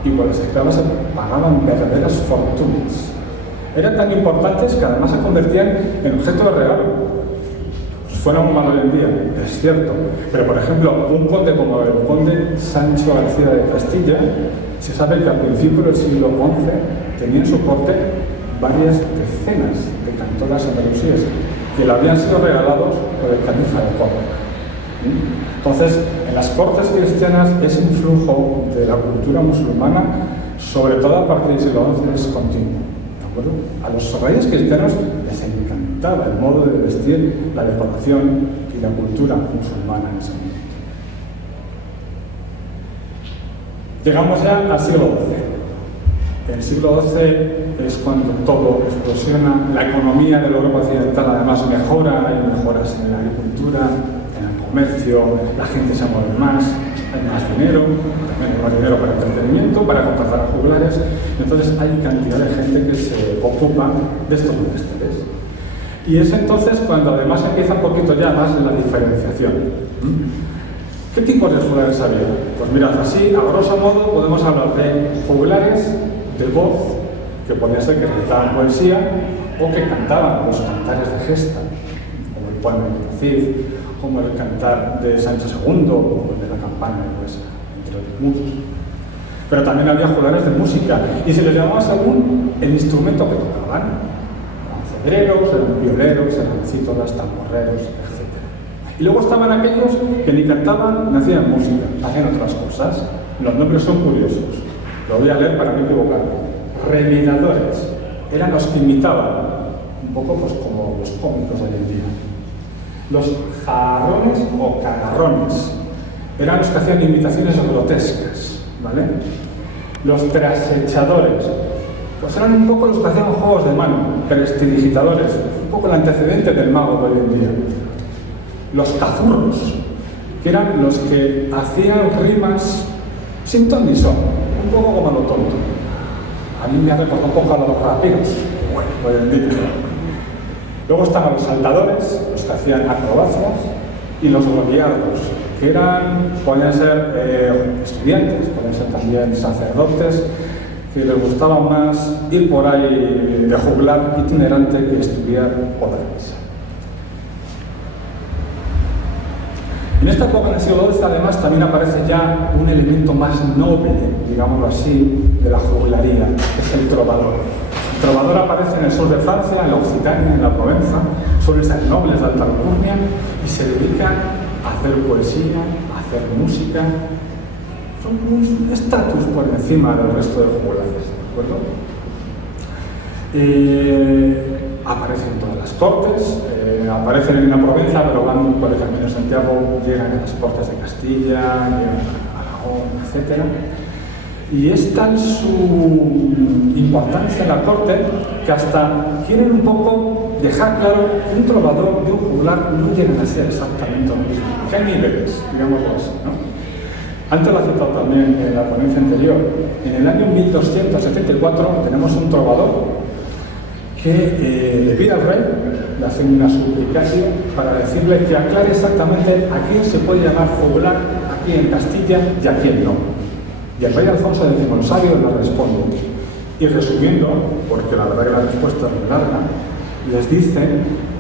y por las esclavas se pagaban verdaderas fortunas. Eran tan importantes que además se convertían en objeto de regalo. Fuera un mal hoy en día, es cierto, pero por ejemplo, un conde como el conde Sancho García de Castilla, se sabe que al principio del siglo XI tenía en su corte varias decenas de cantoras andalusíes que le habían sido regalados por el califa de Córdoba. Entonces, en las cortes cristianas ese influjo de la cultura musulmana, sobre todo a partir del siglo XI, es continuo. ¿De acuerdo? A los reyes cristianos les encantaba el modo de vestir, la decoración y la cultura musulmana en ese momento. Llegamos ya al siglo XII. El siglo XII es cuando todo explosiona, la economía de la Europa occidental además mejora, hay mejoras en la agricultura, en el comercio, la gente se mueve más, hay más dinero, también hay más dinero para entretenimiento, para contratar a juglares, entonces hay cantidad de gente que se ocupa de estos menesteres. Y es entonces cuando además empieza un poquito ya más la diferenciación. ¿Qué tipos de juglares había? Pues mirad, así, a grosso modo, podemos hablar de juglares de voz, que podía ser que recitaban poesía o que cantaban los cantares de gesta, como el poema de Cid, como el cantar de Sancho II o el de la campana de Huesa, entre otros muchos. Pero también había juglares de música y se les llamaba según el instrumento que tocaban. Eran cedreros, eran violeros, eran cítoras, tamborreros, etc. Y luego estaban aquellos que ni cantaban ni hacían música, hacían otras cosas. Los nombres son curiosos. Lo voy a leer para no equivocarme. Reminadores. Eran los que imitaban, un poco pues como los cómicos de hoy en día. Los jarrones o cagarrones. Eran los que hacían imitaciones grotescas, ¿vale? Los trasechadores, pues eran un poco los que hacían juegos de mano, prestidigitadores, un poco el antecedente del mago de hoy en día. Los cazurros, que eran los que hacían rimas sin ton ni son, un poco como a lo tonto. A mí me ha recordado un poco a los raperos, bueno, hoy en día. Luego estaban los saltadores, los que hacían acrobacias, y los goliardos, que podían ser estudiantes, podían ser también sacerdotes, que les gustaba más ir por ahí de juglar itinerante que estudiar o dar misa. En esta época del siglo XII, además, también aparece ya un elemento más noble, digámoslo así, de la juglaría, que es el trovador. El trovador aparece en el sur de Francia, en la Occitania, en la Provenza, suelen ser nobles de alta alcurnia y se dedican a hacer poesía, a hacer música. Son un estatus por encima del resto de juglares, ¿de acuerdo? Aparecen en todas las cortes, aparecen en la Provenza, pero van por el Camino de Santiago, llegan a las cortes de Castilla, llegan a Aragón, etc. Y es tal su importancia en la corte que hasta quieren un poco dejar claro que un trovador y un juglar no llegan a ser exactamente lo mismo. ¿Qué niveles? Digámoslo así, ¿no? Antes lo he citado también en la ponencia anterior. En el año 1274 tenemos un trovador que le pide al rey, le hace una suplicación para decirle que aclare exactamente a quién se puede llamar juglar aquí en Castilla y a quién no. Y el rey Alfonso X el Sabio le responde. Y resumiendo, porque la verdad que la respuesta es muy larga, les dice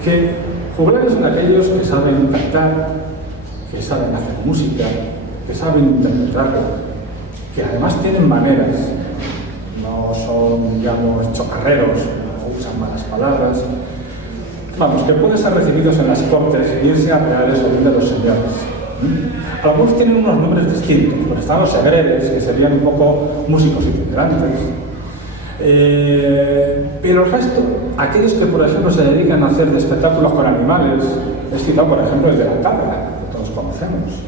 que juglares son aquellos que saben cantar, que saben hacer música, que saben interpretarla, que además tienen maneras, no son, digamos, chocarreros, no usan malas palabras, vamos, que pueden ser recibidos en las cortes, bien sean reales o bien de los señores. Algunos tienen unos nombres distintos, porque están los segredes, que serían un poco músicos itinerantes, pero el resto, aquellos que por ejemplo se dedican a hacer espectáculos con animales, he citado por ejemplo el de la cabra, que todos conocemos,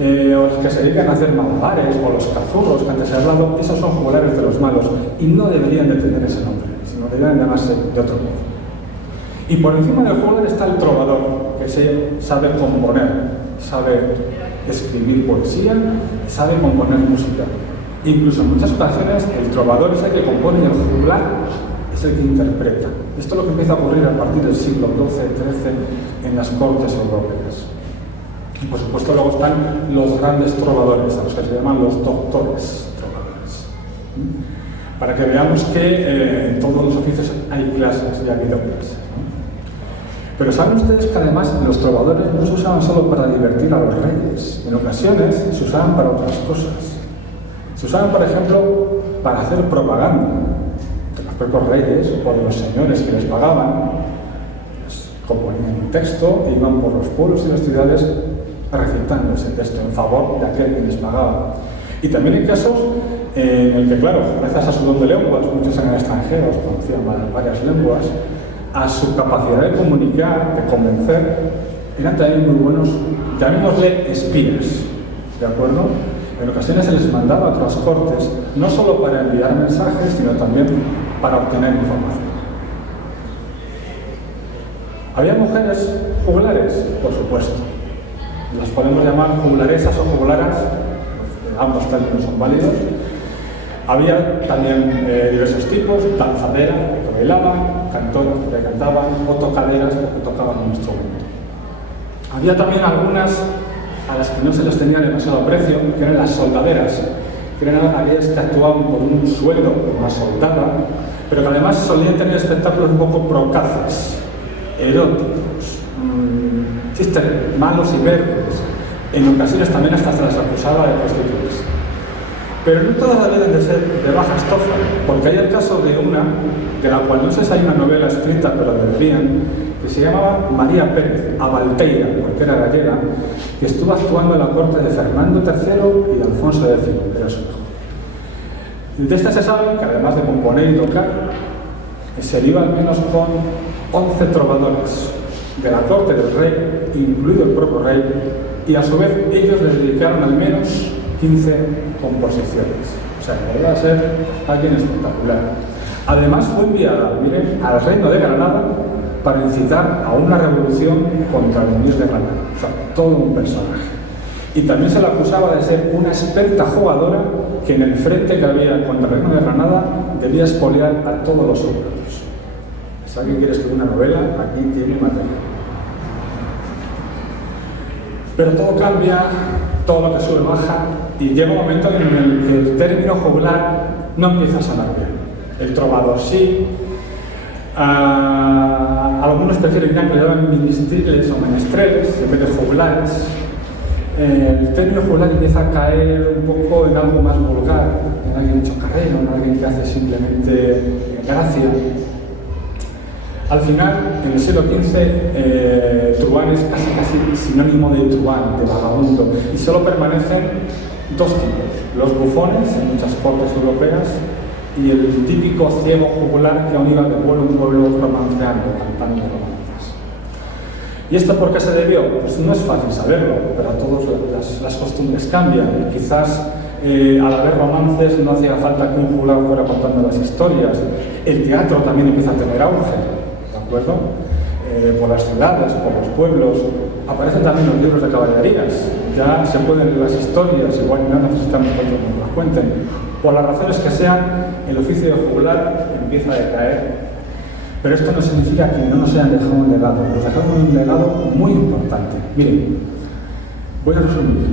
o los que se dedican a hacer malabares, o los cazurros que antes he hablado, esos son juglares de los malos y no deberían de tener ese nombre, sino deberían llamarse de otro modo. Y por encima del juglar está el trovador, que sabe componer, sabe escribir poesía, sabe componer música. Incluso en muchas ocasiones el trovador es el que compone y el juglar es el que interpreta. Esto es lo que empieza a ocurrir a partir del siglo XII-XIII en las cortes europeas. Y por supuesto luego están los grandes trovadores, a los que se llaman los doctores trovadores. Para que veamos que en todos los oficios hay clases y ha habido clases. Pero ¿saben ustedes que además los trovadores no se usaban solo para divertir a los reyes? En ocasiones se usaban para otras cosas. Se usaban, por ejemplo, para hacer propaganda de los propios reyes o de los señores que les pagaban. Pues, componían un texto e iban por los pueblos y las ciudades recitando ese texto en favor de aquel que les pagaba. Y también hay casos en el que, claro, gracias a su don de lenguas, muchos eran extranjeros, conocían varias lenguas, a su capacidad de comunicar, de convencer, eran también muy buenos, llamémosle espías, ¿de acuerdo? En ocasiones se les mandaba a otras cortes, no solo para enviar mensajes, sino también para obtener información. ¿Había mujeres juglares? Por supuesto. Las podemos llamar juglaresas o juglaras, ambos términos son válidos. Había también diversos tipos, danzadera, que bailaban, cantoras, que cantaban, o tocaderas, que tocaban un instrumento. Había también algunas a las que no se les tenía demasiado aprecio, que eran las soldaderas, que eran aquellas que actuaban por un sueldo, por una soldada, pero que además solían tener espectáculos un poco procaces, eróticos, chistes malos y verdes. En ocasiones también hasta se las acusaba de prostituirse. Pero no todas deben de ser de baja estofa, porque hay el caso de una, de la cual no sé si hay una novela escrita, pero deberían, que se llamaba María Pérez, Abalteira, porque era gallega, que estuvo actuando en la corte de Fernando III y de Alfonso X, que era su hijo. De esta se sabe que además de componer y tocar, se iba al menos con 11 trovadores, de la corte del rey, incluido el propio rey, y a su vez ellos le dedicaron al menos 15 composiciones. O sea, que podía ser alguien espectacular. Además fue enviada, miren, al reino de Granada para incitar a una revolución contra el emir de Granada. O sea, todo un personaje. Y también se le acusaba de ser una experta jugadora que en el frente que había contra el reino de Granada debía expoliar a todos los soldados. Si alguien quiere escribir una novela, aquí tiene material. Pero todo cambia, todo lo que sube baja, y llega un momento en el que el término juglar no empieza a sonar bien. El trovador sí, algunos prefieren ya que le llaman ministriles o menestreles en vez de juglares. El término juglar empieza a caer un poco en algo más vulgar, en alguien chocarrero, en alguien que hace simplemente gracia. Al final, en el siglo XV, truán es casi sinónimo de truán, de vagabundo, y solo permanecen dos tipos: los bufones en muchas cortes europeas y el típico ciego juglar que aún iba de pueblo en pueblo romanceando, cantando romances. ¿Y esto por qué se debió? Pues no es fácil saberlo, pero a todos las costumbres cambian. Quizás al haber romances no hacía falta que un juglar fuera contando las historias. El teatro también empieza a tener auge, ¿de acuerdo? Por las ciudades, por los pueblos. Aparecen también los libros de caballerías. Ya se pueden leer las historias, igual no necesitamos que otros nos las cuenten. Por las razones que sean, el oficio de juglar empieza a decaer. Pero esto no significa que no nos hayan dejado un legado. Nos dejaron un legado muy importante. Miren, voy a resumir.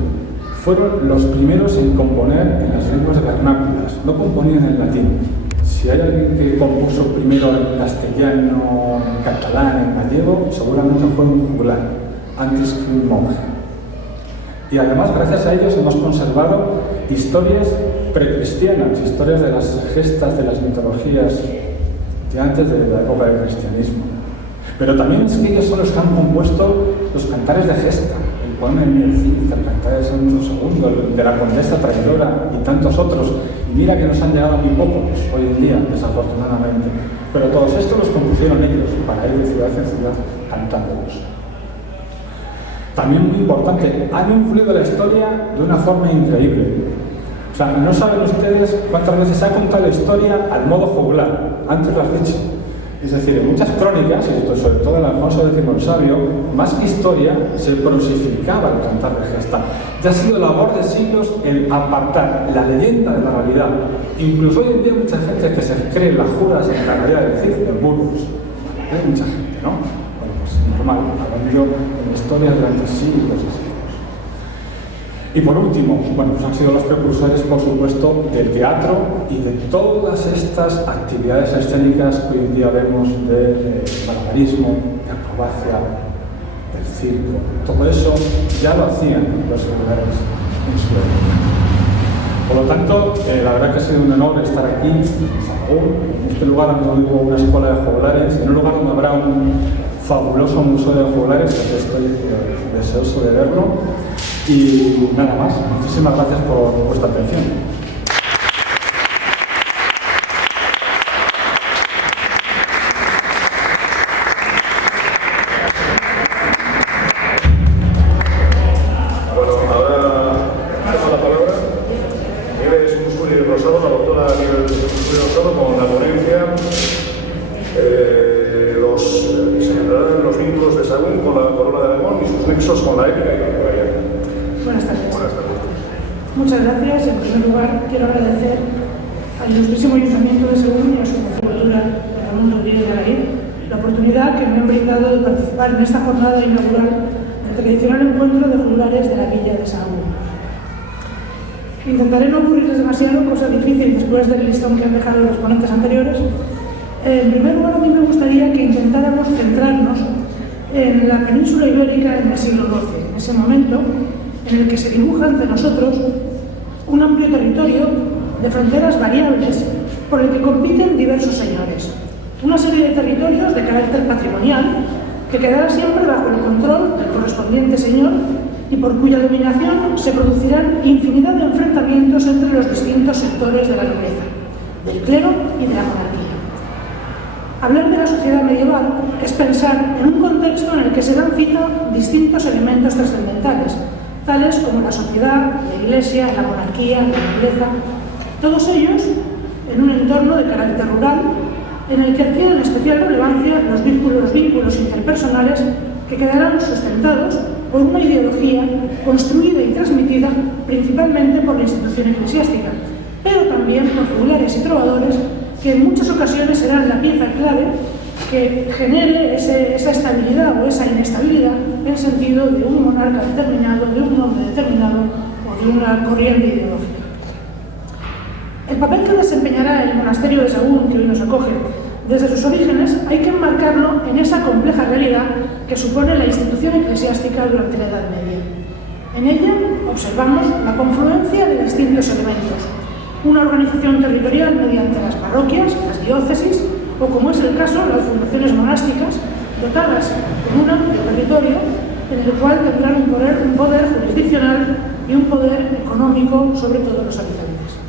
Fueron los primeros en componer en las lenguas vernáculas. No componían en latín. Si hay alguien que compuso primero en castellano, en catalán, en gallego, seguramente fue un juglar, antes que un monje. Y además, gracias a ellos, hemos conservado historias precristianas, historias de las gestas, de las mitologías de antes de la época del cristianismo. Pero también es que ellos son los que han compuesto los cantares de gesta, el poema de Miel Cid, el cantar de Sancho II, el de la Condesa Traidora y tantos otros. Y mira que nos han llegado muy pocos hoy en día, desafortunadamente. Pero todos estos los compusieron ellos, para ir de ciudad en ciudad cantándolos. También muy importante, han influido en la historia de una forma increíble. O sea, no saben ustedes cuántas veces se ha contado la historia al modo juglar, antes lo has dicho. Es decir, en muchas crónicas, y sobre todo en Alfonso X el Sabio, más que historia, se prosificaba el cantar de gesta. Ya ha sido labor de siglos el apartar la leyenda de la realidad. Incluso hoy en día mucha gente que se cree en las juras en la realidad del Cid, en Burgos. Hay mucha gente, ¿no? Bueno, pues normal, hablando en la historia durante siglos y siglos. Y por último, bueno, pues han sido los precursores, por supuesto, del teatro y de todas estas actividades escénicas que hoy en día vemos de malabarismo, de acrobacia, del circo. Todo eso ya lo hacían los juglares en su época. Por lo tanto, la verdad que ha sido un honor estar aquí, en Sahagún, en este lugar donde hubo una escuela de juglares, en un lugar donde habrá un fabuloso museo de juglares, que estoy deseoso de verlo. Y nada más, muchísimas gracias por vuestra atención. Muchas gracias. En primer lugar, quiero agradecer al ilustrísimo Ayuntamiento de Sahagún y a su Cultura de Ramón Rodríguez de Alain la oportunidad que me han brindado de participar en esta jornada inaugural del tradicional encuentro de juglares de la villa de Sahagún. Intentaré no aburrirles demasiado, cosa difícil después del listón que han dejado los ponentes anteriores. En primer lugar, a mí me gustaría que intentáramos centrarnos en la península ibérica en el siglo XII, en ese momento en el que se dibuja ante nosotros un amplio territorio de fronteras variables por el que compiten diversos señores. Una serie de territorios de carácter patrimonial que quedará siempre bajo el control del correspondiente señor y por cuya dominación se producirán infinidad de enfrentamientos entre los distintos sectores de la nobleza, del clero y de la monarquía. Hablar de la sociedad medieval es pensar en un contexto en el que se dan cita distintos elementos trascendentales, tales como la sociedad, la iglesia, la monarquía, la nobleza, todos ellos en un entorno de carácter rural en el que adquieren especial relevancia los vínculos interpersonales que quedarán sustentados por una ideología construida y transmitida principalmente por la institución eclesiástica, pero también por regulares y trovadores que en muchas ocasiones serán la pieza clave que genere esa estabilidad o esa inestabilidad en sentido de un monarca determinado, de un nombre determinado o de una corriente ideológica. El papel que desempeñará el monasterio de Sahagún, que hoy nos acoge, desde sus orígenes, hay que enmarcarlo en esa compleja realidad que supone la institución eclesiástica durante la Edad Media. En ella observamos la confluencia de distintos elementos, una organización territorial mediante las parroquias, las diócesis, o como es el caso, las fundaciones monásticas, dotadas con un amplio territorio en el cual tendrán un poder jurisdiccional y un poder económico sobre todos los habitantes.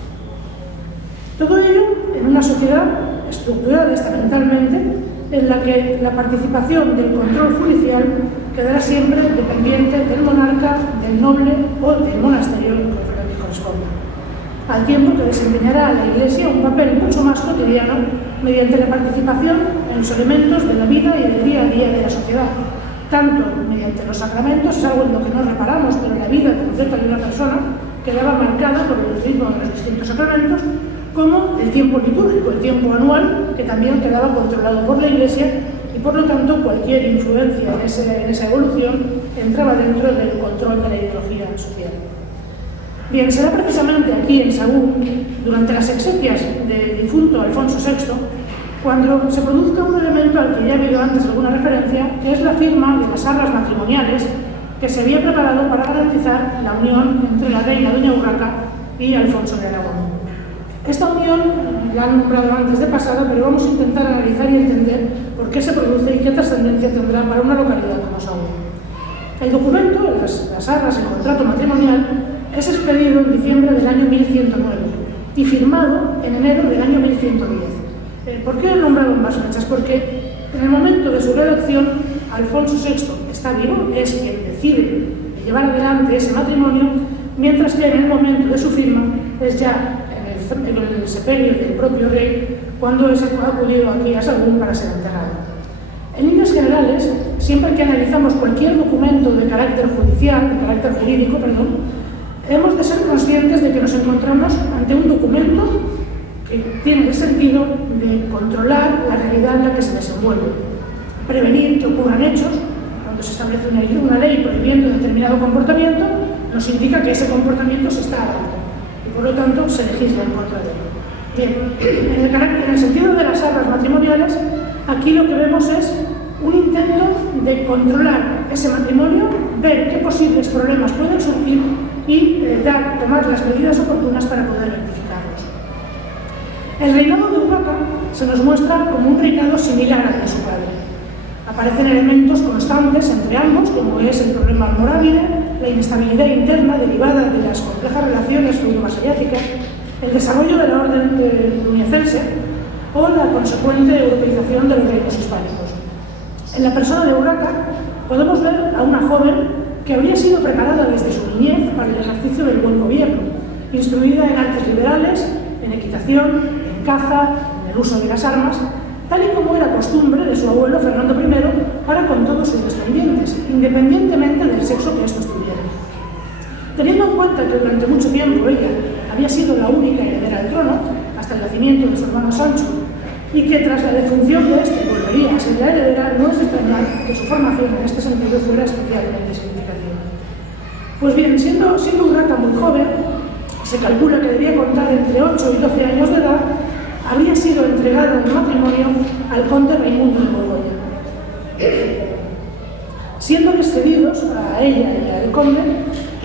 Todo ello en una sociedad estructurada estamentalmente en la que la participación del control judicial quedará siempre dependiente del monarca, del noble o del monasterio que corresponda, al tiempo que desempeñará la Iglesia un papel mucho más cotidiano mediante la participación en los elementos de la vida y del día a día de la sociedad, tanto mediante los sacramentos, es algo en lo que no reparamos, pero la vida concreta de una persona quedaba marcada por el ritmo de los distintos sacramentos, como el tiempo litúrgico, el tiempo anual, que también quedaba controlado por la Iglesia y por lo tanto cualquier influencia en esa evolución entraba dentro del control de la ideología social. Bien, será precisamente aquí en Sahagún, durante las exequias del difunto Alfonso VI, cuando se produzca un elemento al que ya ha habido antes alguna referencia, que es la firma de las arras matrimoniales que se había preparado para garantizar la unión entre la reina Doña Urraca y Alfonso de Aragón. Esta unión la han nombrado antes de pasada, pero vamos a intentar analizar y entender por qué se produce y qué trascendencia tendrá para una localidad como Sahagún. El documento, las arras, el contrato matrimonial, es expedido en diciembre del año 1109 y firmado en enero del año 1110. ¿Por qué he nombrado ambas fechas? Porque en el momento de su redacción, Alfonso VI está vivo, es quien decide llevar adelante ese matrimonio, mientras que en el momento de su firma es ya en el sepelio del propio rey, cuando es acudido aquí a Sahagún para ser enterrado. En líneas generales, siempre que analizamos cualquier documento de carácter judicial, de carácter jurídico, hemos de ser conscientes de que nos encontramos ante un documento que tiene el sentido de controlar la realidad en la que se desenvuelve, prevenir que ocurran hechos. Cuando se establece una ley prohibiendo determinado comportamiento, nos indica que ese comportamiento se está dando y por lo tanto se legisla en contra de ello. Bien, en el sentido de las arras matrimoniales, aquí lo que vemos es un intento de controlar ese matrimonio, ver qué posibles problemas pueden surgir y tomar las medidas oportunas para poder rectificarlos. El reinado de Urraca se nos muestra como un reinado similar al de su padre. Aparecen elementos constantes entre ambos, como es el problema almorávide, la inestabilidad interna derivada de las complejas relaciones fluido-vasalláticas, el desarrollo de la orden cluniacense o la consecuente europeización de los reinos hispánicos. En la persona de Urraca podemos ver a una joven que habría sido preparada desde su niñez para el ejercicio del buen gobierno, instruida en artes liberales, en equitación, en caza, en el uso de las armas, tal y como era costumbre de su abuelo Fernando I para con todos sus descendientes, independientemente del sexo que estos tuvieran. Teniendo en cuenta que durante mucho tiempo ella había sido la única heredera al trono, hasta el nacimiento de su hermano Sancho, y que tras la defunción de este volvería a ser la heredera, no es de extrañar que su formación en este sentido fuera especialmente significativa. Pues bien, siendo Urraca muy joven, se calcula que debía contar entre 8 y 12 años de edad, había sido entregada en matrimonio al conde Raimundo de Borgoña, siéndoles cedidos a ella y al conde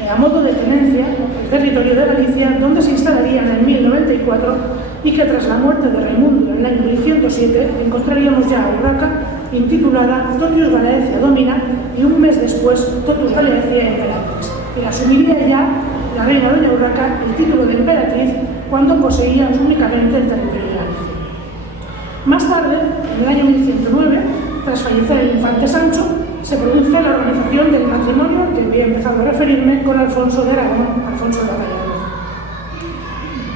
a modo de tenencia el territorio de Galicia, donde se instalarían en 1094 y que tras la muerte de Raimundo en el año 1107 encontraríamos ya a Urraca intitulada Totius Galaecia Domina y un mes después Totus Galaecia Imperatrix, y asumiría ya la reina Doña Urraca el título de emperatriz cuando poseía únicamente el territorio de Galicia. Más tarde, en el año 1109, tras fallecer el infante Sancho, se produce la organización del matrimonio que había empezado a referirme con Alfonso de Aragón, Alfonso el Batallador.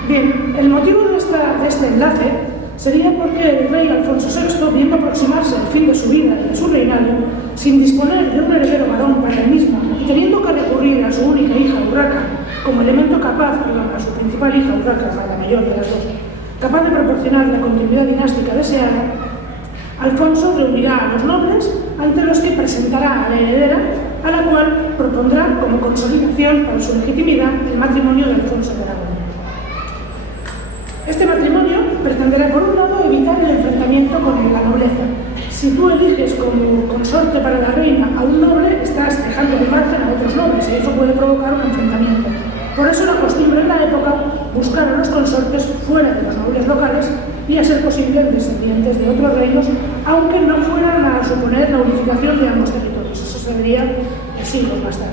Bien, el motivo de este enlace sería porque el rey Alfonso VI, viendo aproximarse el fin de su vida y de su reinado, sin disponer de un heredero varón para él mismo y teniendo que recurrir a su única hija Urraca como elemento capaz, a su principal hija Urraca, la mayor de las dos, capaz de proporcionar la continuidad dinástica deseada, Alfonso reunirá a los nobles ante los que presentará a la heredera, a la cual propondrá como consolidación para su legitimidad el matrimonio de Alfonso de Aragón. Este matrimonio pretenderá, por un lado, evitar el enfrentamiento con la nobleza. Si tú eliges como consorte para la reina a un noble, estás dejando de margen a otros nobles y eso puede provocar un enfrentamiento. Por eso la costumbre en la época buscar a los consortes fuera de los nobles locales y, a ser posible, descendientes de otros reinos, aunque no fueran a suponer la unificación de ambos territorios. Eso se vería siglos más tarde.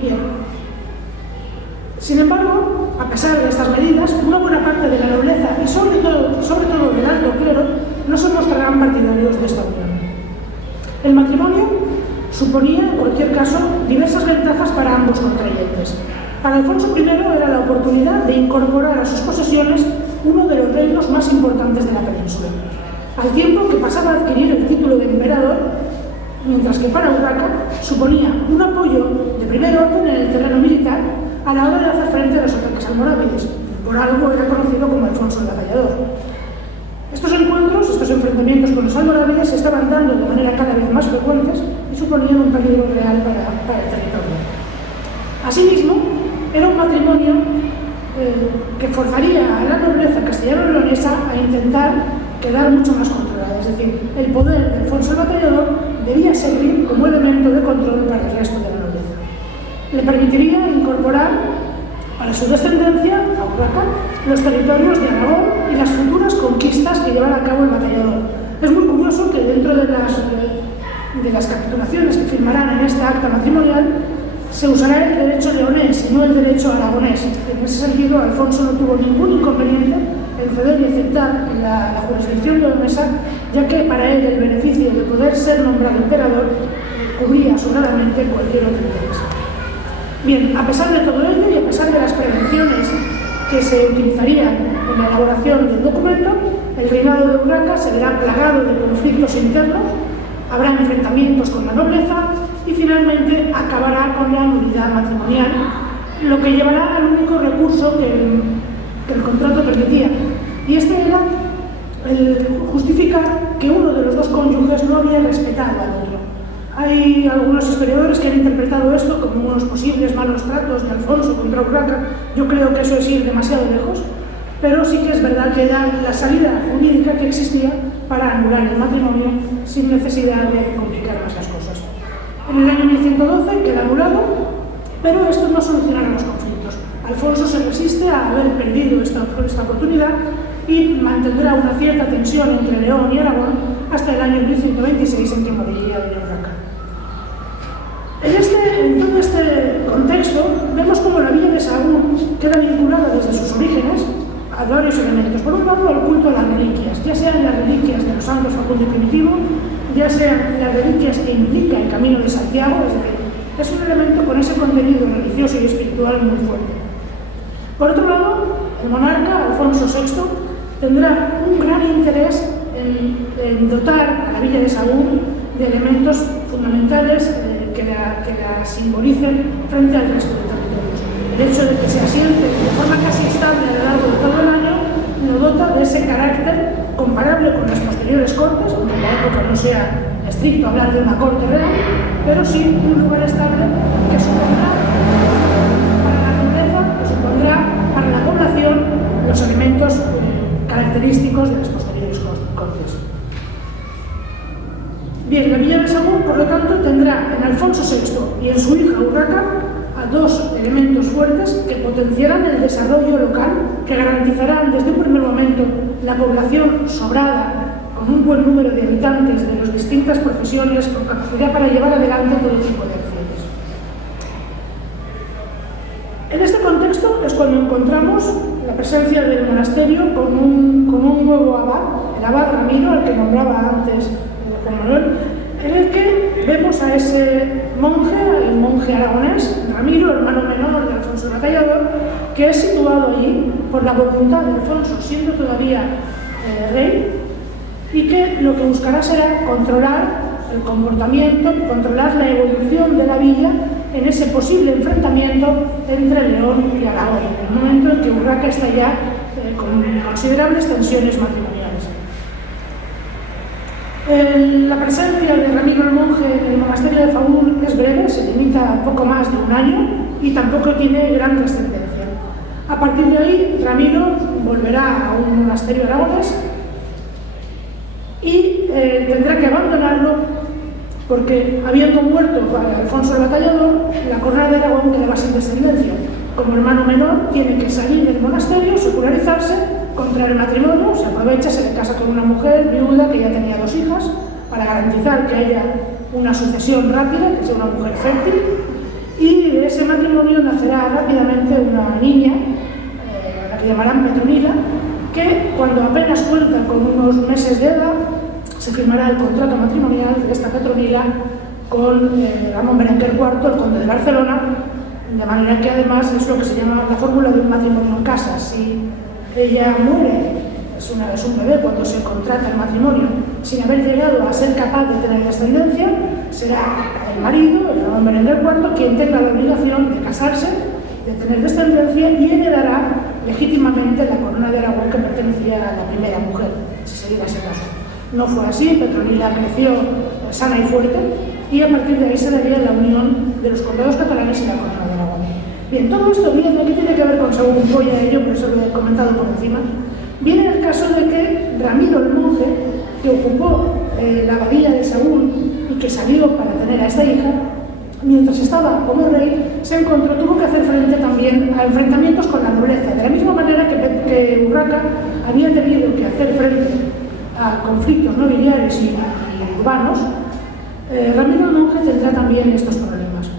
Bien. Sin embargo, a pesar de estas medidas, una buena parte de la nobleza y sobre todo del alto clero no se mostrarán partidarios de esta unión. El matrimonio suponía, en cualquier caso, diversas ventajas para ambos contrayentes. Para Alfonso I era la oportunidad de incorporar a sus posesiones uno de los reinos más importantes de la península, al tiempo que pasaba a adquirir el título de emperador, mientras que para Urraca suponía un apoyo de primer orden en el terreno militar a la hora de hacer frente a los ataques almorávides. Por algo era conocido como Alfonso el Batallador. Estos encuentros, estos enfrentamientos con los almorávides se estaban dando de manera cada vez más frecuentes y suponían un peligro real para el territorio. Asimismo, era un matrimonio que forzaría a la nobleza castellano-leonesa a intentar quedar mucho más controlada. Es decir, el poder de Alfonso el Batallador debía servir como elemento de control para el resto de la nobleza. Le permitiría incorporar para su descendencia, a Urraca, los territorios de Aragón y las futuras conquistas que llevara a cabo el Batallador. Es muy curioso que dentro de las capitulaciones que firmarán en esta acta matrimonial se usará el derecho leonés y no el derecho aragonés. En ese sentido, Alfonso no tuvo ningún inconveniente en ceder y aceptar la jurisdicción leonesa, ya que para él el beneficio de poder ser nombrado emperador cubría sobradamente cualquier otro interés. Bien, a pesar de todo ello y a pesar de las prevenciones que se utilizarían en la elaboración del documento, el reinado de Urraca se verá plagado de conflictos internos, habrá enfrentamientos con la nobleza y finalmente acabará con la nulidad matrimonial, lo que llevará al único recurso que el contrato permitía, y este era el justificar que uno de los dos cónyuges no había respetado al otro. Hay algunos historiadores que han interpretado esto como unos posibles malos tratos de Alfonso contra Urraca. Yo creo que eso es ir demasiado lejos, pero sí que es verdad que era la salida jurídica que existía para anular el matrimonio sin necesidad de complicar más las cosas. En el año 1112 queda anulado, pero esto no solucionará los conflictos. Alfonso se resiste a haber perdido esta oportunidad y mantendrá una cierta tensión entre León y Aragón hasta el año 1126, en que moriría Urraca. En todo este contexto, vemos cómo la villa de Sahagún queda vinculada desde sus orígenes a varios elementos. Por un lado, al culto a las reliquias, ya sean las reliquias de los santos Facundo y Primitivo, ya sean las reliquias que implica el Camino de Santiago, es decir, es un elemento con ese contenido religioso y espiritual muy fuerte. Por otro lado, el monarca, Alfonso VI, tendrá un gran interés en dotar a la villa de Sahagún de elementos fundamentales que la simbolicen frente al resto de territorios. El hecho de que se asiente de forma casi estable a lo largo de todo el año lo dota de ese carácter comparable con las posteriores cortes, aunque en la época no sea estricto hablar de una corte real, pero sí un lugar estable que supondrá para la nobleza, que supondrá para la población los elementos característicos de las posteriores cortes. Bien, la villa de Sahagún, por lo tanto, tendrá en Alfonso VI y en su hija Urraca a dos elementos fuertes que potenciarán el desarrollo local, que garantizarán desde un primer momento la población sobrada, con un buen número de habitantes de las distintas profesiones, con capacidad para llevar adelante todo tipo de acciones. En este contexto es cuando encontramos la presencia del monasterio con un nuevo abad, el abad Ramiro, al que nombraba antes Juan Manuel, en el que vemos a ese monje, el monje aragonés, Ramiro, hermano menor de Alfonso el Batallador, que es situado allí por la voluntad de Alfonso, siendo todavía rey, y que lo que buscará será controlar el comportamiento, controlar la evolución de la villa en ese posible enfrentamiento entre León y Aragón, en el momento en que Urraca está ya con considerables tensiones matrimoniales. La presencia de Ramiro el monje en el monasterio de Faúl es breve, se limita a poco más de un año y tampoco tiene gran trascendencia. A partir de ahí, Ramiro volverá a un monasterio aragonés y tendrá que abandonarlo porque, habiendo muerto Alfonso el Batallador, la corona de Aragón quedaba sin descendencia. Como hermano menor, tiene que salir del monasterio, secularizarse, contraer el matrimonio, se aprovecha, se le casa con una mujer viuda que ya tenía 2 hijas, para garantizar que haya una sucesión rápida, que sea una mujer fértil, y de ese matrimonio nacerá rápidamente una niña, a la que llamarán Petronila, que cuando apenas cuenta con unos meses de edad, se firmará el contrato matrimonial de esta Petronila con Ramón Berenguer IV, el conde de Barcelona, de manera que además es lo que se llama la fórmula de un matrimonio en casa. Si ella muere, es un bebé cuando se contrata el matrimonio, sin haber llegado a ser capaz de tener descendencia, será el marido, el Ramón Berenguer IV, quien tenga la obligación de casarse, de tener descendencia y heredará legítimamente la corona de Aragón que pertenecía a la primera mujer, si se diera ese caso. No fue así, Petronila creció sana y fuerte y a partir de ahí se daría la unión de los condados catalanes y la corona de Aragón. Bien, todo esto viene, aquí tiene que ver con Saúl, voy a ello, por eso lo he comentado por encima. Viene el caso de que Ramiro el monje, que ocupó la abadía de Saúl y que salió para tener a esta hija, mientras estaba como rey, tuvo que hacer frente también a enfrentamientos con la nobleza, de la misma manera que Urraca había tenido que hacer frente a conflictos nobiliarios y urbanos. Ramiro el monje tendrá también estos problemas.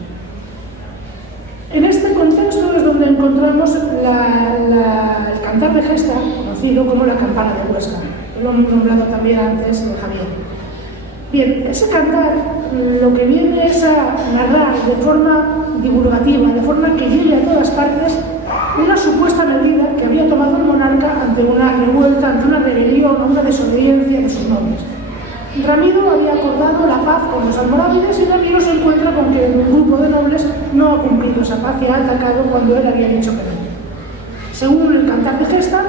En este contexto es donde encontramos el cantar de gesta, conocido como la campana de Huesca, que lo hemos nombrado también antes Javier. Bien, ese cantar lo que viene es a narrar de forma divulgativa, de forma que llegue a todas partes una supuesta medida que había tomado el monarca ante una revuelta, ante una rebelión o una desobediencia de sus nobles. Ramiro había acordado la paz con los almorávides y Ramiro se encuentra con que un grupo de nobles no ha cumplido esa paz y ha atacado cuando él había dicho que no. Según el cantar de gesta,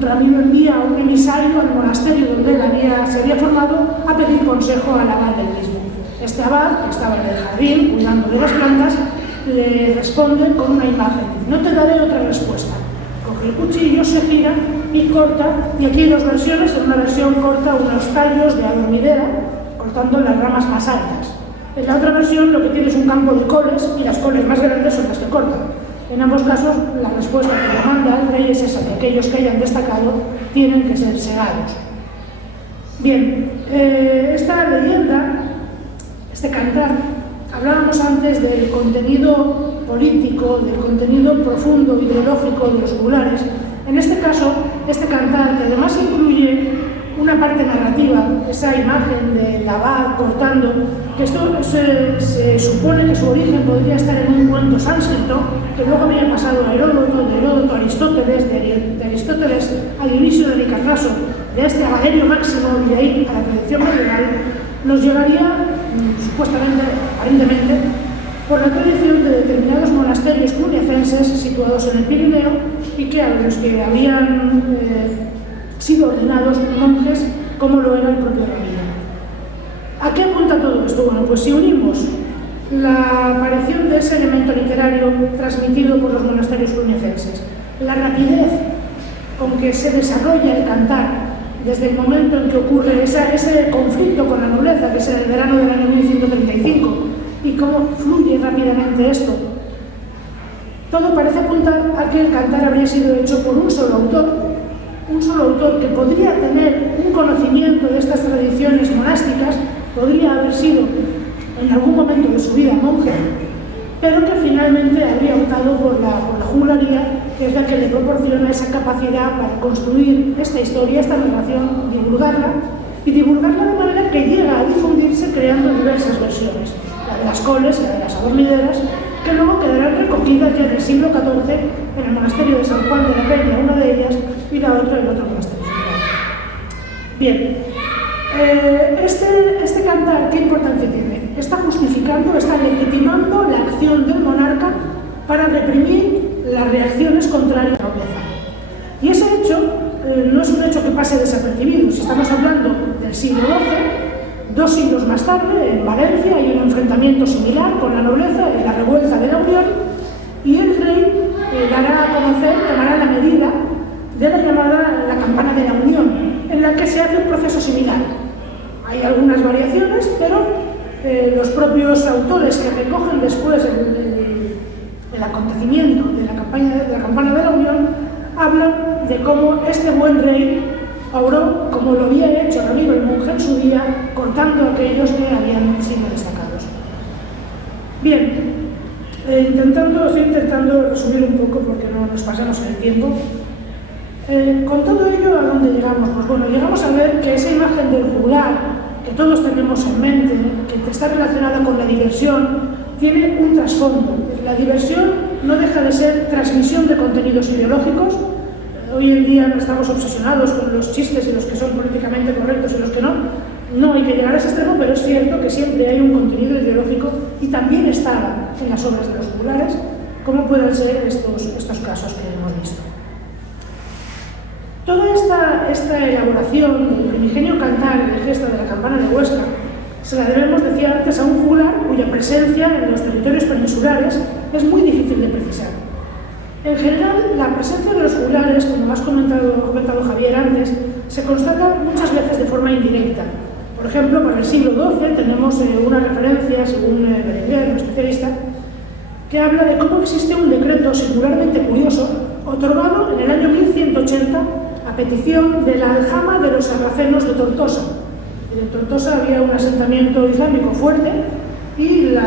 Ramiro envía a un emisario al monasterio donde él se había formado a pedir consejo al abad del mismo. Este abad, que estaba en el jardín cuidando de las plantas, le responde con una imagen: no te daré otra respuesta. Coge el cuchillo, se gira y corta, y aquí hay 2 versiones. En una versión corta unos tallos de adormidera, cortando las ramas más altas. En la otra versión lo que tiene es un campo de coles, y las coles más grandes son las que cortan. En ambos casos, la respuesta que le manda al rey es esa, que aquellos que hayan destacado tienen que ser segados. Bien, esta leyenda, este cantar, hablábamos antes del contenido político, del contenido profundo, ideológico de los juglares. En este caso, este cantar, que además incluye una parte narrativa, esa imagen del abad cortando, que esto se supone que su origen podría estar en un cuento sánscrito, que luego había pasado a Heródoto, de Heródoto a Aristóteles, de Aristóteles a Dionisio de Licarnaso, de este a Valerio Máximo y de ahí a la tradición medieval, nos llevaría, supuestamente, aparentemente, por la tradición de determinados monasterios cluniacenses situados en el Pirineo y que a los que habían sido ordenados monjes, como lo era el propio Ramiro. ¿A qué apunta todo esto? Bueno, pues si unimos la aparición de ese elemento literario transmitido por los monasterios cluniacenses, la rapidez con que se desarrolla el cantar desde el momento en que ocurre ese conflicto con la nobleza, que es en el verano del año 1135, y cómo fluye rápidamente esto, todo parece apuntar a que el cantar habría sido hecho por un solo autor que podría tener un conocimiento de estas tradiciones monásticas, podría haber sido en algún momento de su vida monje, pero que finalmente habría optado por la juglaría, que es la que le proporciona esa capacidad para construir esta historia, esta narración, divulgarla de manera que llega a difundirse creando diversas versiones, la de las coles, la de las adormideras, que luego quedarán recogidas ya en el siglo XIV en el monasterio de San Juan de la Peña, una de ellas, y la otra en otro monasterio. Bien, este cantar, ¿qué importancia tiene? Está justificando, está legitimando la acción del monarca para reprimir las reacciones contrarias a la nobleza. Y ese hecho no es un hecho que pase desapercibido. Si estamos hablando del siglo XII, 2 siglos más tarde, en Valencia hay un enfrentamiento similar con la nobleza en la revuelta de la Unión, y el rey dará a conocer, tomará la medida de la llamada la campana de la Unión, en la que se hace un proceso similar. Hay algunas variaciones, pero los propios autores que recogen después el acontecimiento de la campana de la Unión hablan de cómo este buen rey obró como lo había hecho Ramiro el monje en su día, cortando a aquellos que habían sido destacados. Bien, estoy intentando resumir un poco porque no nos pasamos en el tiempo. Con todo ello, ¿a dónde llegamos? Pues bueno, llegamos a ver que esa imagen del juglar que todos tenemos en mente, que está relacionada con la diversión, tiene un trasfondo. La diversión no deja de ser transmisión de contenidos ideológicos. Hoy en día estamos obsesionados con los chistes y los que son políticamente correctos y los que no. No hay que llegar a ese extremo, pero es cierto que siempre hay un contenido ideológico y también está en las obras de los juglares, como pueden ser estos casos que hemos visto. Toda esta elaboración del primigenio cantar de gesta de la campana de Huesca se la debemos, decía antes, a un juglar cuya presencia en los territorios peninsulares es muy difícil de precisar. En general, la presencia de los juglares, como ha comentado Javier antes, se constata muchas veces de forma indirecta. Por ejemplo, para el siglo XII tenemos una referencia, según Berenguer, un especialista, que habla de cómo existe un decreto singularmente curioso, otorgado en el año 1180 a petición de la aljama de los sarracenos de Tortosa. En Tortosa había un asentamiento islámico fuerte y el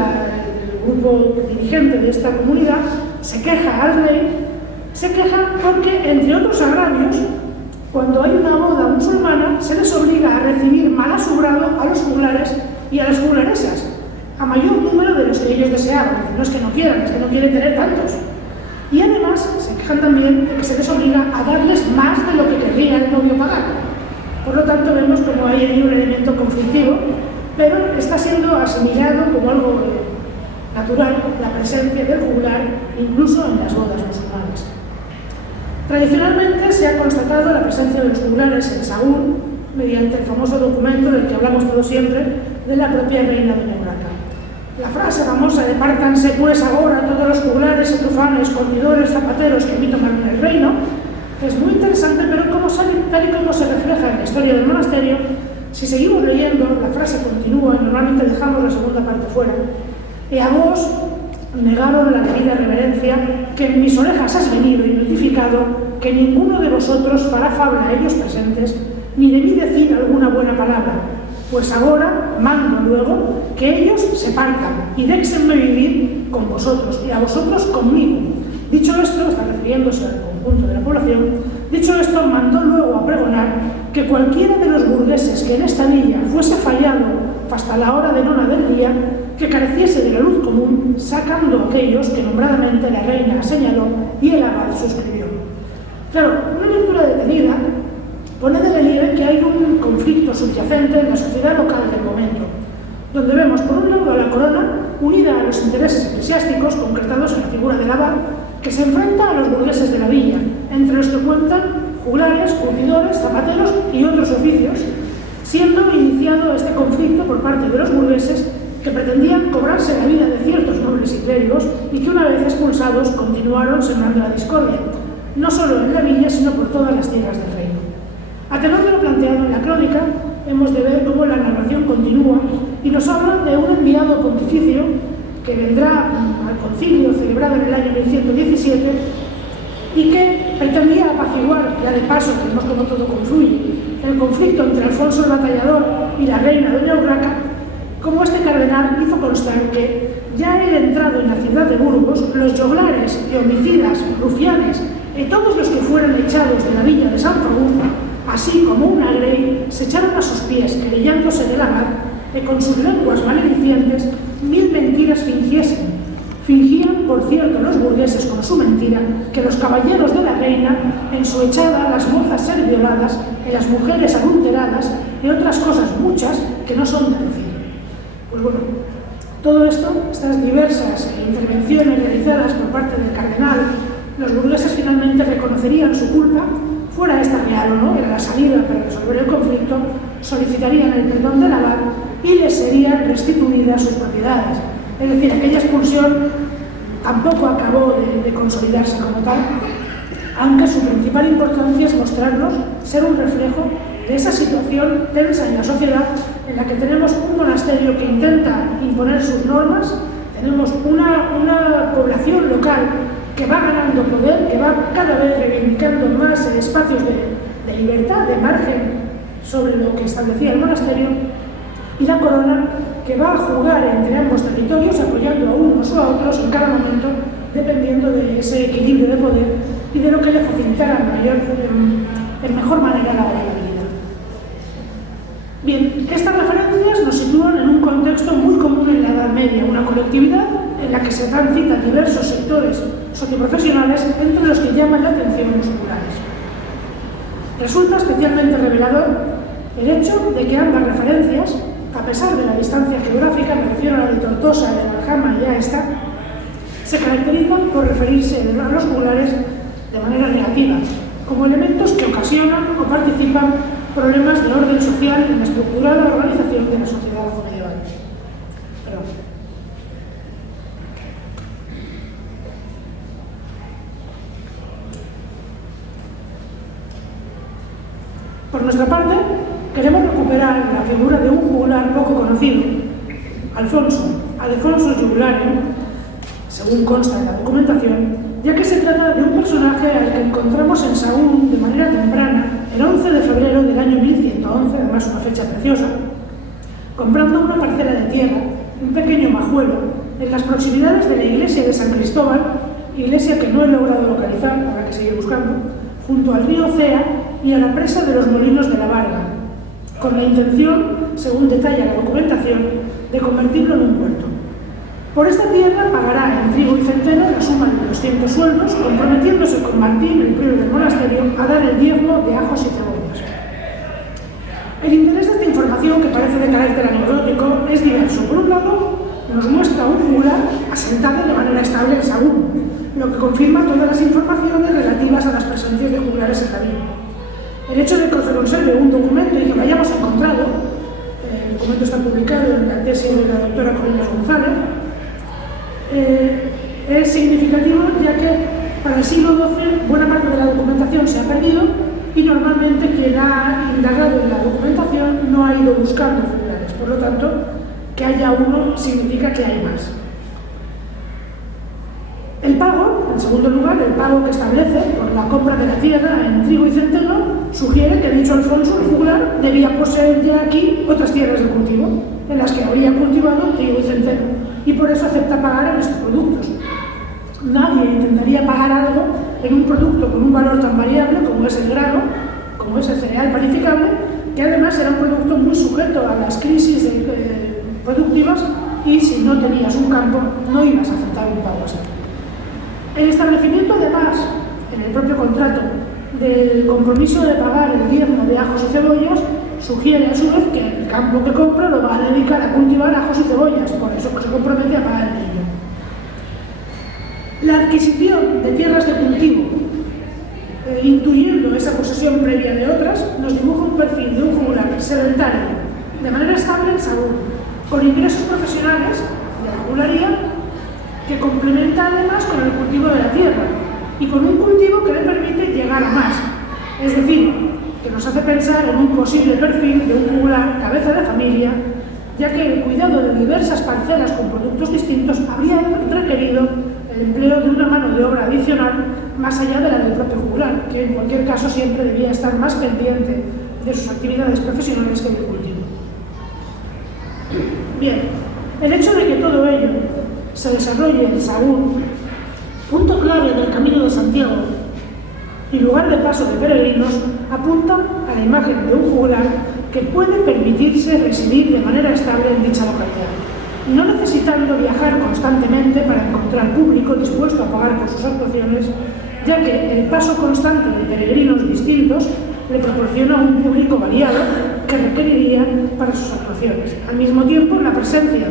grupo dirigente de esta comunidad se queja al rey, se queja porque, entre otros agravios, cuando hay una boda musulmana se les obliga a recibir mal asombrado a los juglares y a las juglaresas, a mayor número de los que ellos deseaban. No es que no quieran, es que no quieren tener tantos. Y además se quejan también de que se les obliga a darles más de lo que querría el novio pagar. Por lo tanto, vemos como hay ahí un elemento conflictivo, pero está siendo asimilado como algo natural la presencia del juglar incluso en las bodas musulmanas. Tradicionalmente se ha constatado la presencia de los juglares en Sahagún mediante el famoso documento del que hablamos todos siempre, de la propia reina Doña Urraca. La frase famosa de "pártanse pues ahora todos los juglares, etufanes, cortidores, zapateros que mí tomaron el reino", es muy interesante, pero tal y como se refleja en la historia del monasterio, si seguimos leyendo, la frase continúa y normalmente dejamos la segunda parte fuera. "E a vos negaron la debida reverencia, que en mis orejas has venido y notificado que ninguno de vosotros fará fabla a ellos presentes, ni de mí decir alguna buena palabra, pues ahora mando luego que ellos se partan y déjenme vivir con vosotros y a vosotros conmigo". Dicho esto, está refiriéndose al conjunto de la población, dicho esto, mandó luego a pregonar que cualquiera de los burgueses que en esta villa fuese fallado hasta la hora de nona del día, que careciese de la luz común, sacando aquellos que nombradamente la reina señaló y el abad suscribió. Claro, una lectura detenida pone de relieve que hay un conflicto subyacente en la sociedad local del momento, donde vemos por un lado a la corona unida a los intereses eclesiásticos concretados en la figura del abad, que se enfrenta a los burgueses de la villa, entre los que cuentan juglares, curtidores, zapateros y otros oficios, siendo iniciado este conflicto por parte de los burgueses que pretendían cobrarse la vida de ciertos nobles y clérigos y que, una vez expulsados, continuaron sembrando la discordia, no solo en la villa, sino por todas las tierras del reino. A tenor de lo planteado en la crónica, hemos de ver cómo la narración continúa y nos hablan de un enviado pontificio que vendrá al concilio celebrado en el año 1117 y que pretendía apaciguar, ya de paso, que vemos cómo todo confluye, el conflicto entre Alfonso el Batallador y la reina Doña Urraca, como este cardenal hizo constar que ya el entrado en la ciudad de Burgos, los joglares y homicidas, rufianes y todos los que fueran echados de la villa de San Fagún, así como una grey, se echaron a sus pies, querellándose del abad, que con sus lenguas maledicientes 1000 mentiras fingiesen. Fingían, por cierto, los burgueses con su mentira, que los caballeros de la reina, en su echada, las mozas ser violadas, y las mujeres adulteradas, y otras cosas muchas que no son de decir. Pues bueno, todo esto, estas diversas intervenciones realizadas por parte del cardenal, los burgueses finalmente reconocerían su culpa, fuera esta real o no, era la salida para resolver el conflicto, solicitarían el perdón del abad y les serían restituidas sus propiedades. Es decir, aquella expulsión tampoco acabó de consolidarse como tal, aunque su principal importancia es mostrarnos, ser un reflejo de esa situación tensa en la sociedad en la que tenemos un monasterio que intenta imponer sus normas, tenemos una población local que va ganando poder, que va cada vez reivindicando más espacios de libertad, de margen sobre lo que establecía el monasterio, y la corona que va a jugar entre ambos territorios, apoyando a unos o a otros en cada momento, dependiendo de ese equilibrio de poder y de lo que le facilitara en mejor manera la gobernabilidad. Bien, estas referencias nos sitúan en un contexto muy común en la Edad Media, una colectividad en la que se dan cita diversos sectores socioprofesionales, entre los que llaman la atención los juglares. Resulta especialmente revelador el hecho de que ambas referencias, a pesar de la distancia geográfica, me refiero a la de Tortosa, de la Aljama y a esta, se caracterizan por referirse a los juglares de manera negativa, como elementos que ocasionan o participan problemas de orden social en la estructurada organización de la sociedad medieval. Por nuestra parte, queremos recuperar la figura de un juglar poco conocido, Alfonso Juglario, según consta en la documentación, ya que se trata de un personaje al que encontramos en Sahagún de manera temprana, el 11 de febrero del año 1111, además una fecha preciosa, comprando una parcela de tierra, un pequeño majuelo, en las proximidades de la iglesia de San Cristóbal, iglesia que no he logrado localizar, habrá que seguir buscando, junto al río Cea y a la presa de los molinos de la Varga, con la intención, según detalla la documentación, de convertirlo en un huerto. Por esta tierra pagará en trigo y centeno la suma de 200 sueldos, comprometiéndose con Martín, el prior del monasterio, a dar el diezmo de ajos y cebollas. El interés de esta información, que parece de carácter anecdótico, es diverso. Por un lado, nos muestra un juglar asentado de manera estable en Sahagún, lo que confirma todas las informaciones relativas a las presencias de juglares en la villa. El hecho de que se conserve un documento y que lo hayamos encontrado, el documento está publicado en la tesis de la doctora Colinas González, es significativo, ya que para el siglo XII buena parte de la documentación se ha perdido y normalmente quien ha indagado en la documentación no ha ido buscando juglares. Por lo tanto, que haya uno significa que hay más. El pago, en segundo lugar, el pago que establece por la compra de la tierra en trigo y centeno, sugiere que dicho Alfonso, el juglar, debía poseer ya aquí otras tierras de cultivo, en las que habría cultivado trigo y centeno, y por eso acepta pagar en estos productos. Nadie intentaría pagar algo en un producto con un valor tan variable como es el grano, como es el cereal panificable, que además era un producto muy sujeto a las crisis productivas, y si no tenías un campo, no ibas a aceptar un pago así. El establecimiento, además, en el propio contrato, del compromiso de pagar el diezmo de ajos y cebollas, sugiere a su vez que el campo que compra lo va a dedicar a cultivar ajos y cebollas, por eso se compromete a pagar el diezmo. La adquisición de tierras de cultivo, intuyendo esa posesión previa de otras, nos dibuja un perfil de un juglar sedentario, de manera estable en Sahagún, con ingresos profesionales de la juglaría, que complementa además con el cultivo de la tierra y con un cultivo que le permite llegar a más. Es decir, que nos hace pensar en un posible perfil de un juglar cabeza de familia, ya que el cuidado de diversas parcelas con productos distintos habría requerido el empleo de una mano de obra adicional más allá de la del propio juglar, que en cualquier caso siempre debía estar más pendiente de sus actividades profesionales que del cultivo. Bien, el hecho de que todo ello se desarrolle en Sahagún, punto clave del Camino de Santiago y lugar de paso de peregrinos, apunta a la imagen de un juglar que puede permitirse residir de manera estable en dicha localidad, no necesitando viajar constantemente para encontrar público dispuesto a pagar por sus actuaciones, ya que el paso constante de peregrinos distintos le proporciona un público variado que requeriría para sus actuaciones. Al mismo tiempo, la presencia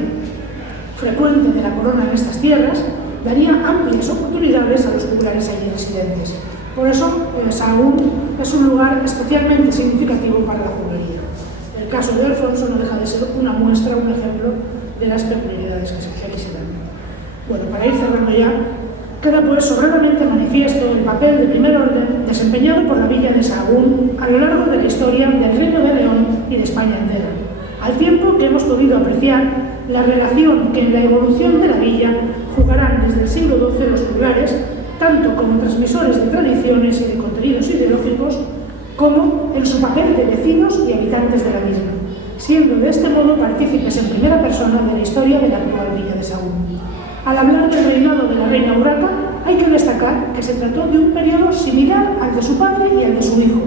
frecuente de la corona en estas tierras daría amplias oportunidades a los juglares allí residentes. Por eso, Sahagún es un lugar especialmente significativo para la juglería. El caso de Alfonso no deja de ser una muestra, un ejemplo de las peculiaridades que aquí se dan. Bueno, para ir cerrando ya, queda pues sobradamente manifiesto el papel de primer orden desempeñado por la villa de Sahagún a lo largo de la historia del Reino de León y de España entera, al tiempo que hemos podido apreciar la relación que en la evolución de la villa jugarán desde el siglo XII los juglares, tanto como transmisores de tradiciones y de contenidos ideológicos, como en su papel de vecinos y habitantes de la misma, siendo de este modo partícipes en primera persona de la historia de la actual villa de Sahagún. Al hablar del reinado de la reina Urraca, hay que destacar que se trató de un periodo similar al de su padre y al de su hijo,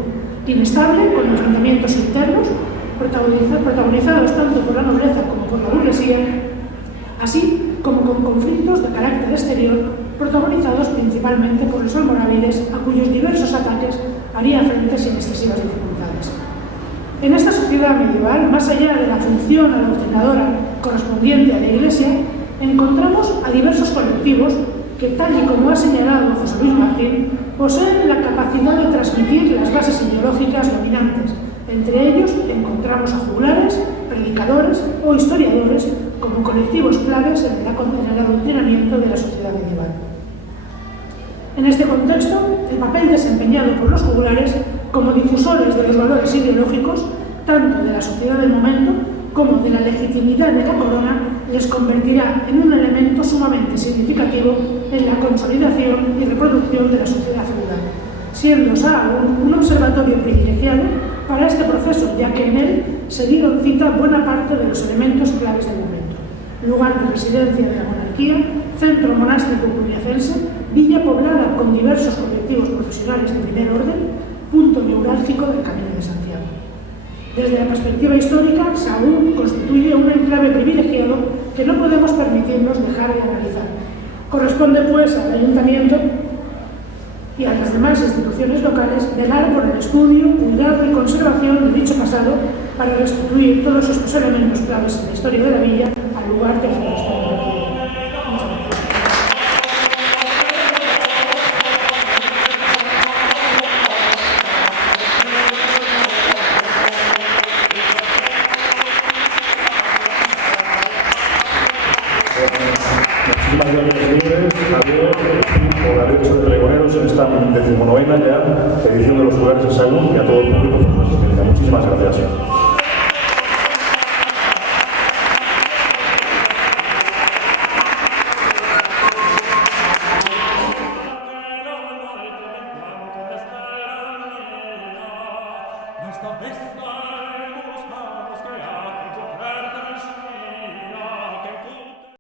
inestable, con enfrentamientos internos, protagonizados tanto por la nobleza como por la burguesía, así como con conflictos de carácter exterior, protagonizados principalmente por los almorávides, a cuyos diversos ataques haría frente sin excesivas dificultades. En esta sociedad medieval, más allá de la función adoctrinadora correspondiente a la Iglesia, encontramos a diversos colectivos que, tal y como ha señalado José Luis Martín, poseen la capacidad de transmitir las bases ideológicas dominantes. Entre ellos encontramos a juglares, predicadores o historiadores como colectivos claves en el adoctrinamiento de la sociedad medieval. En este contexto, el papel desempeñado por los juglares como difusores de los valores ideológicos, tanto de la sociedad del momento como de la legitimidad de la corona, les convertirá en un elemento sumamente significativo en la consolidación y reproducción de la sociedad feudal, siendo Sahagún un observatorio privilegiado para este proceso, ya que en él se dieron cita buena parte de los elementos claves del momento: lugar de residencia de la monarquía, centro monástico cluniacense, villa poblada con diversos colectivos profesionales de primer orden, punto neurálgico del Camino de Santiago. Desde la perspectiva histórica, Sahagún constituye un enclave privilegiado que no podemos permitirnos dejar de analizar. Corresponde, pues, al Ayuntamiento y a las demás instituciones locales velar por el estudio, cuidado y conservación de dicho pasado para restituir todos estos elementos claves en la historia de la villa al lugar que les corresponde. Muchísimas gracias, señores. Adiós por la derecho de pregoneros en esta 19ª ya edición de los juglares de Sahagún y a todo el público por su asistencia. Muchísimas gracias. Esta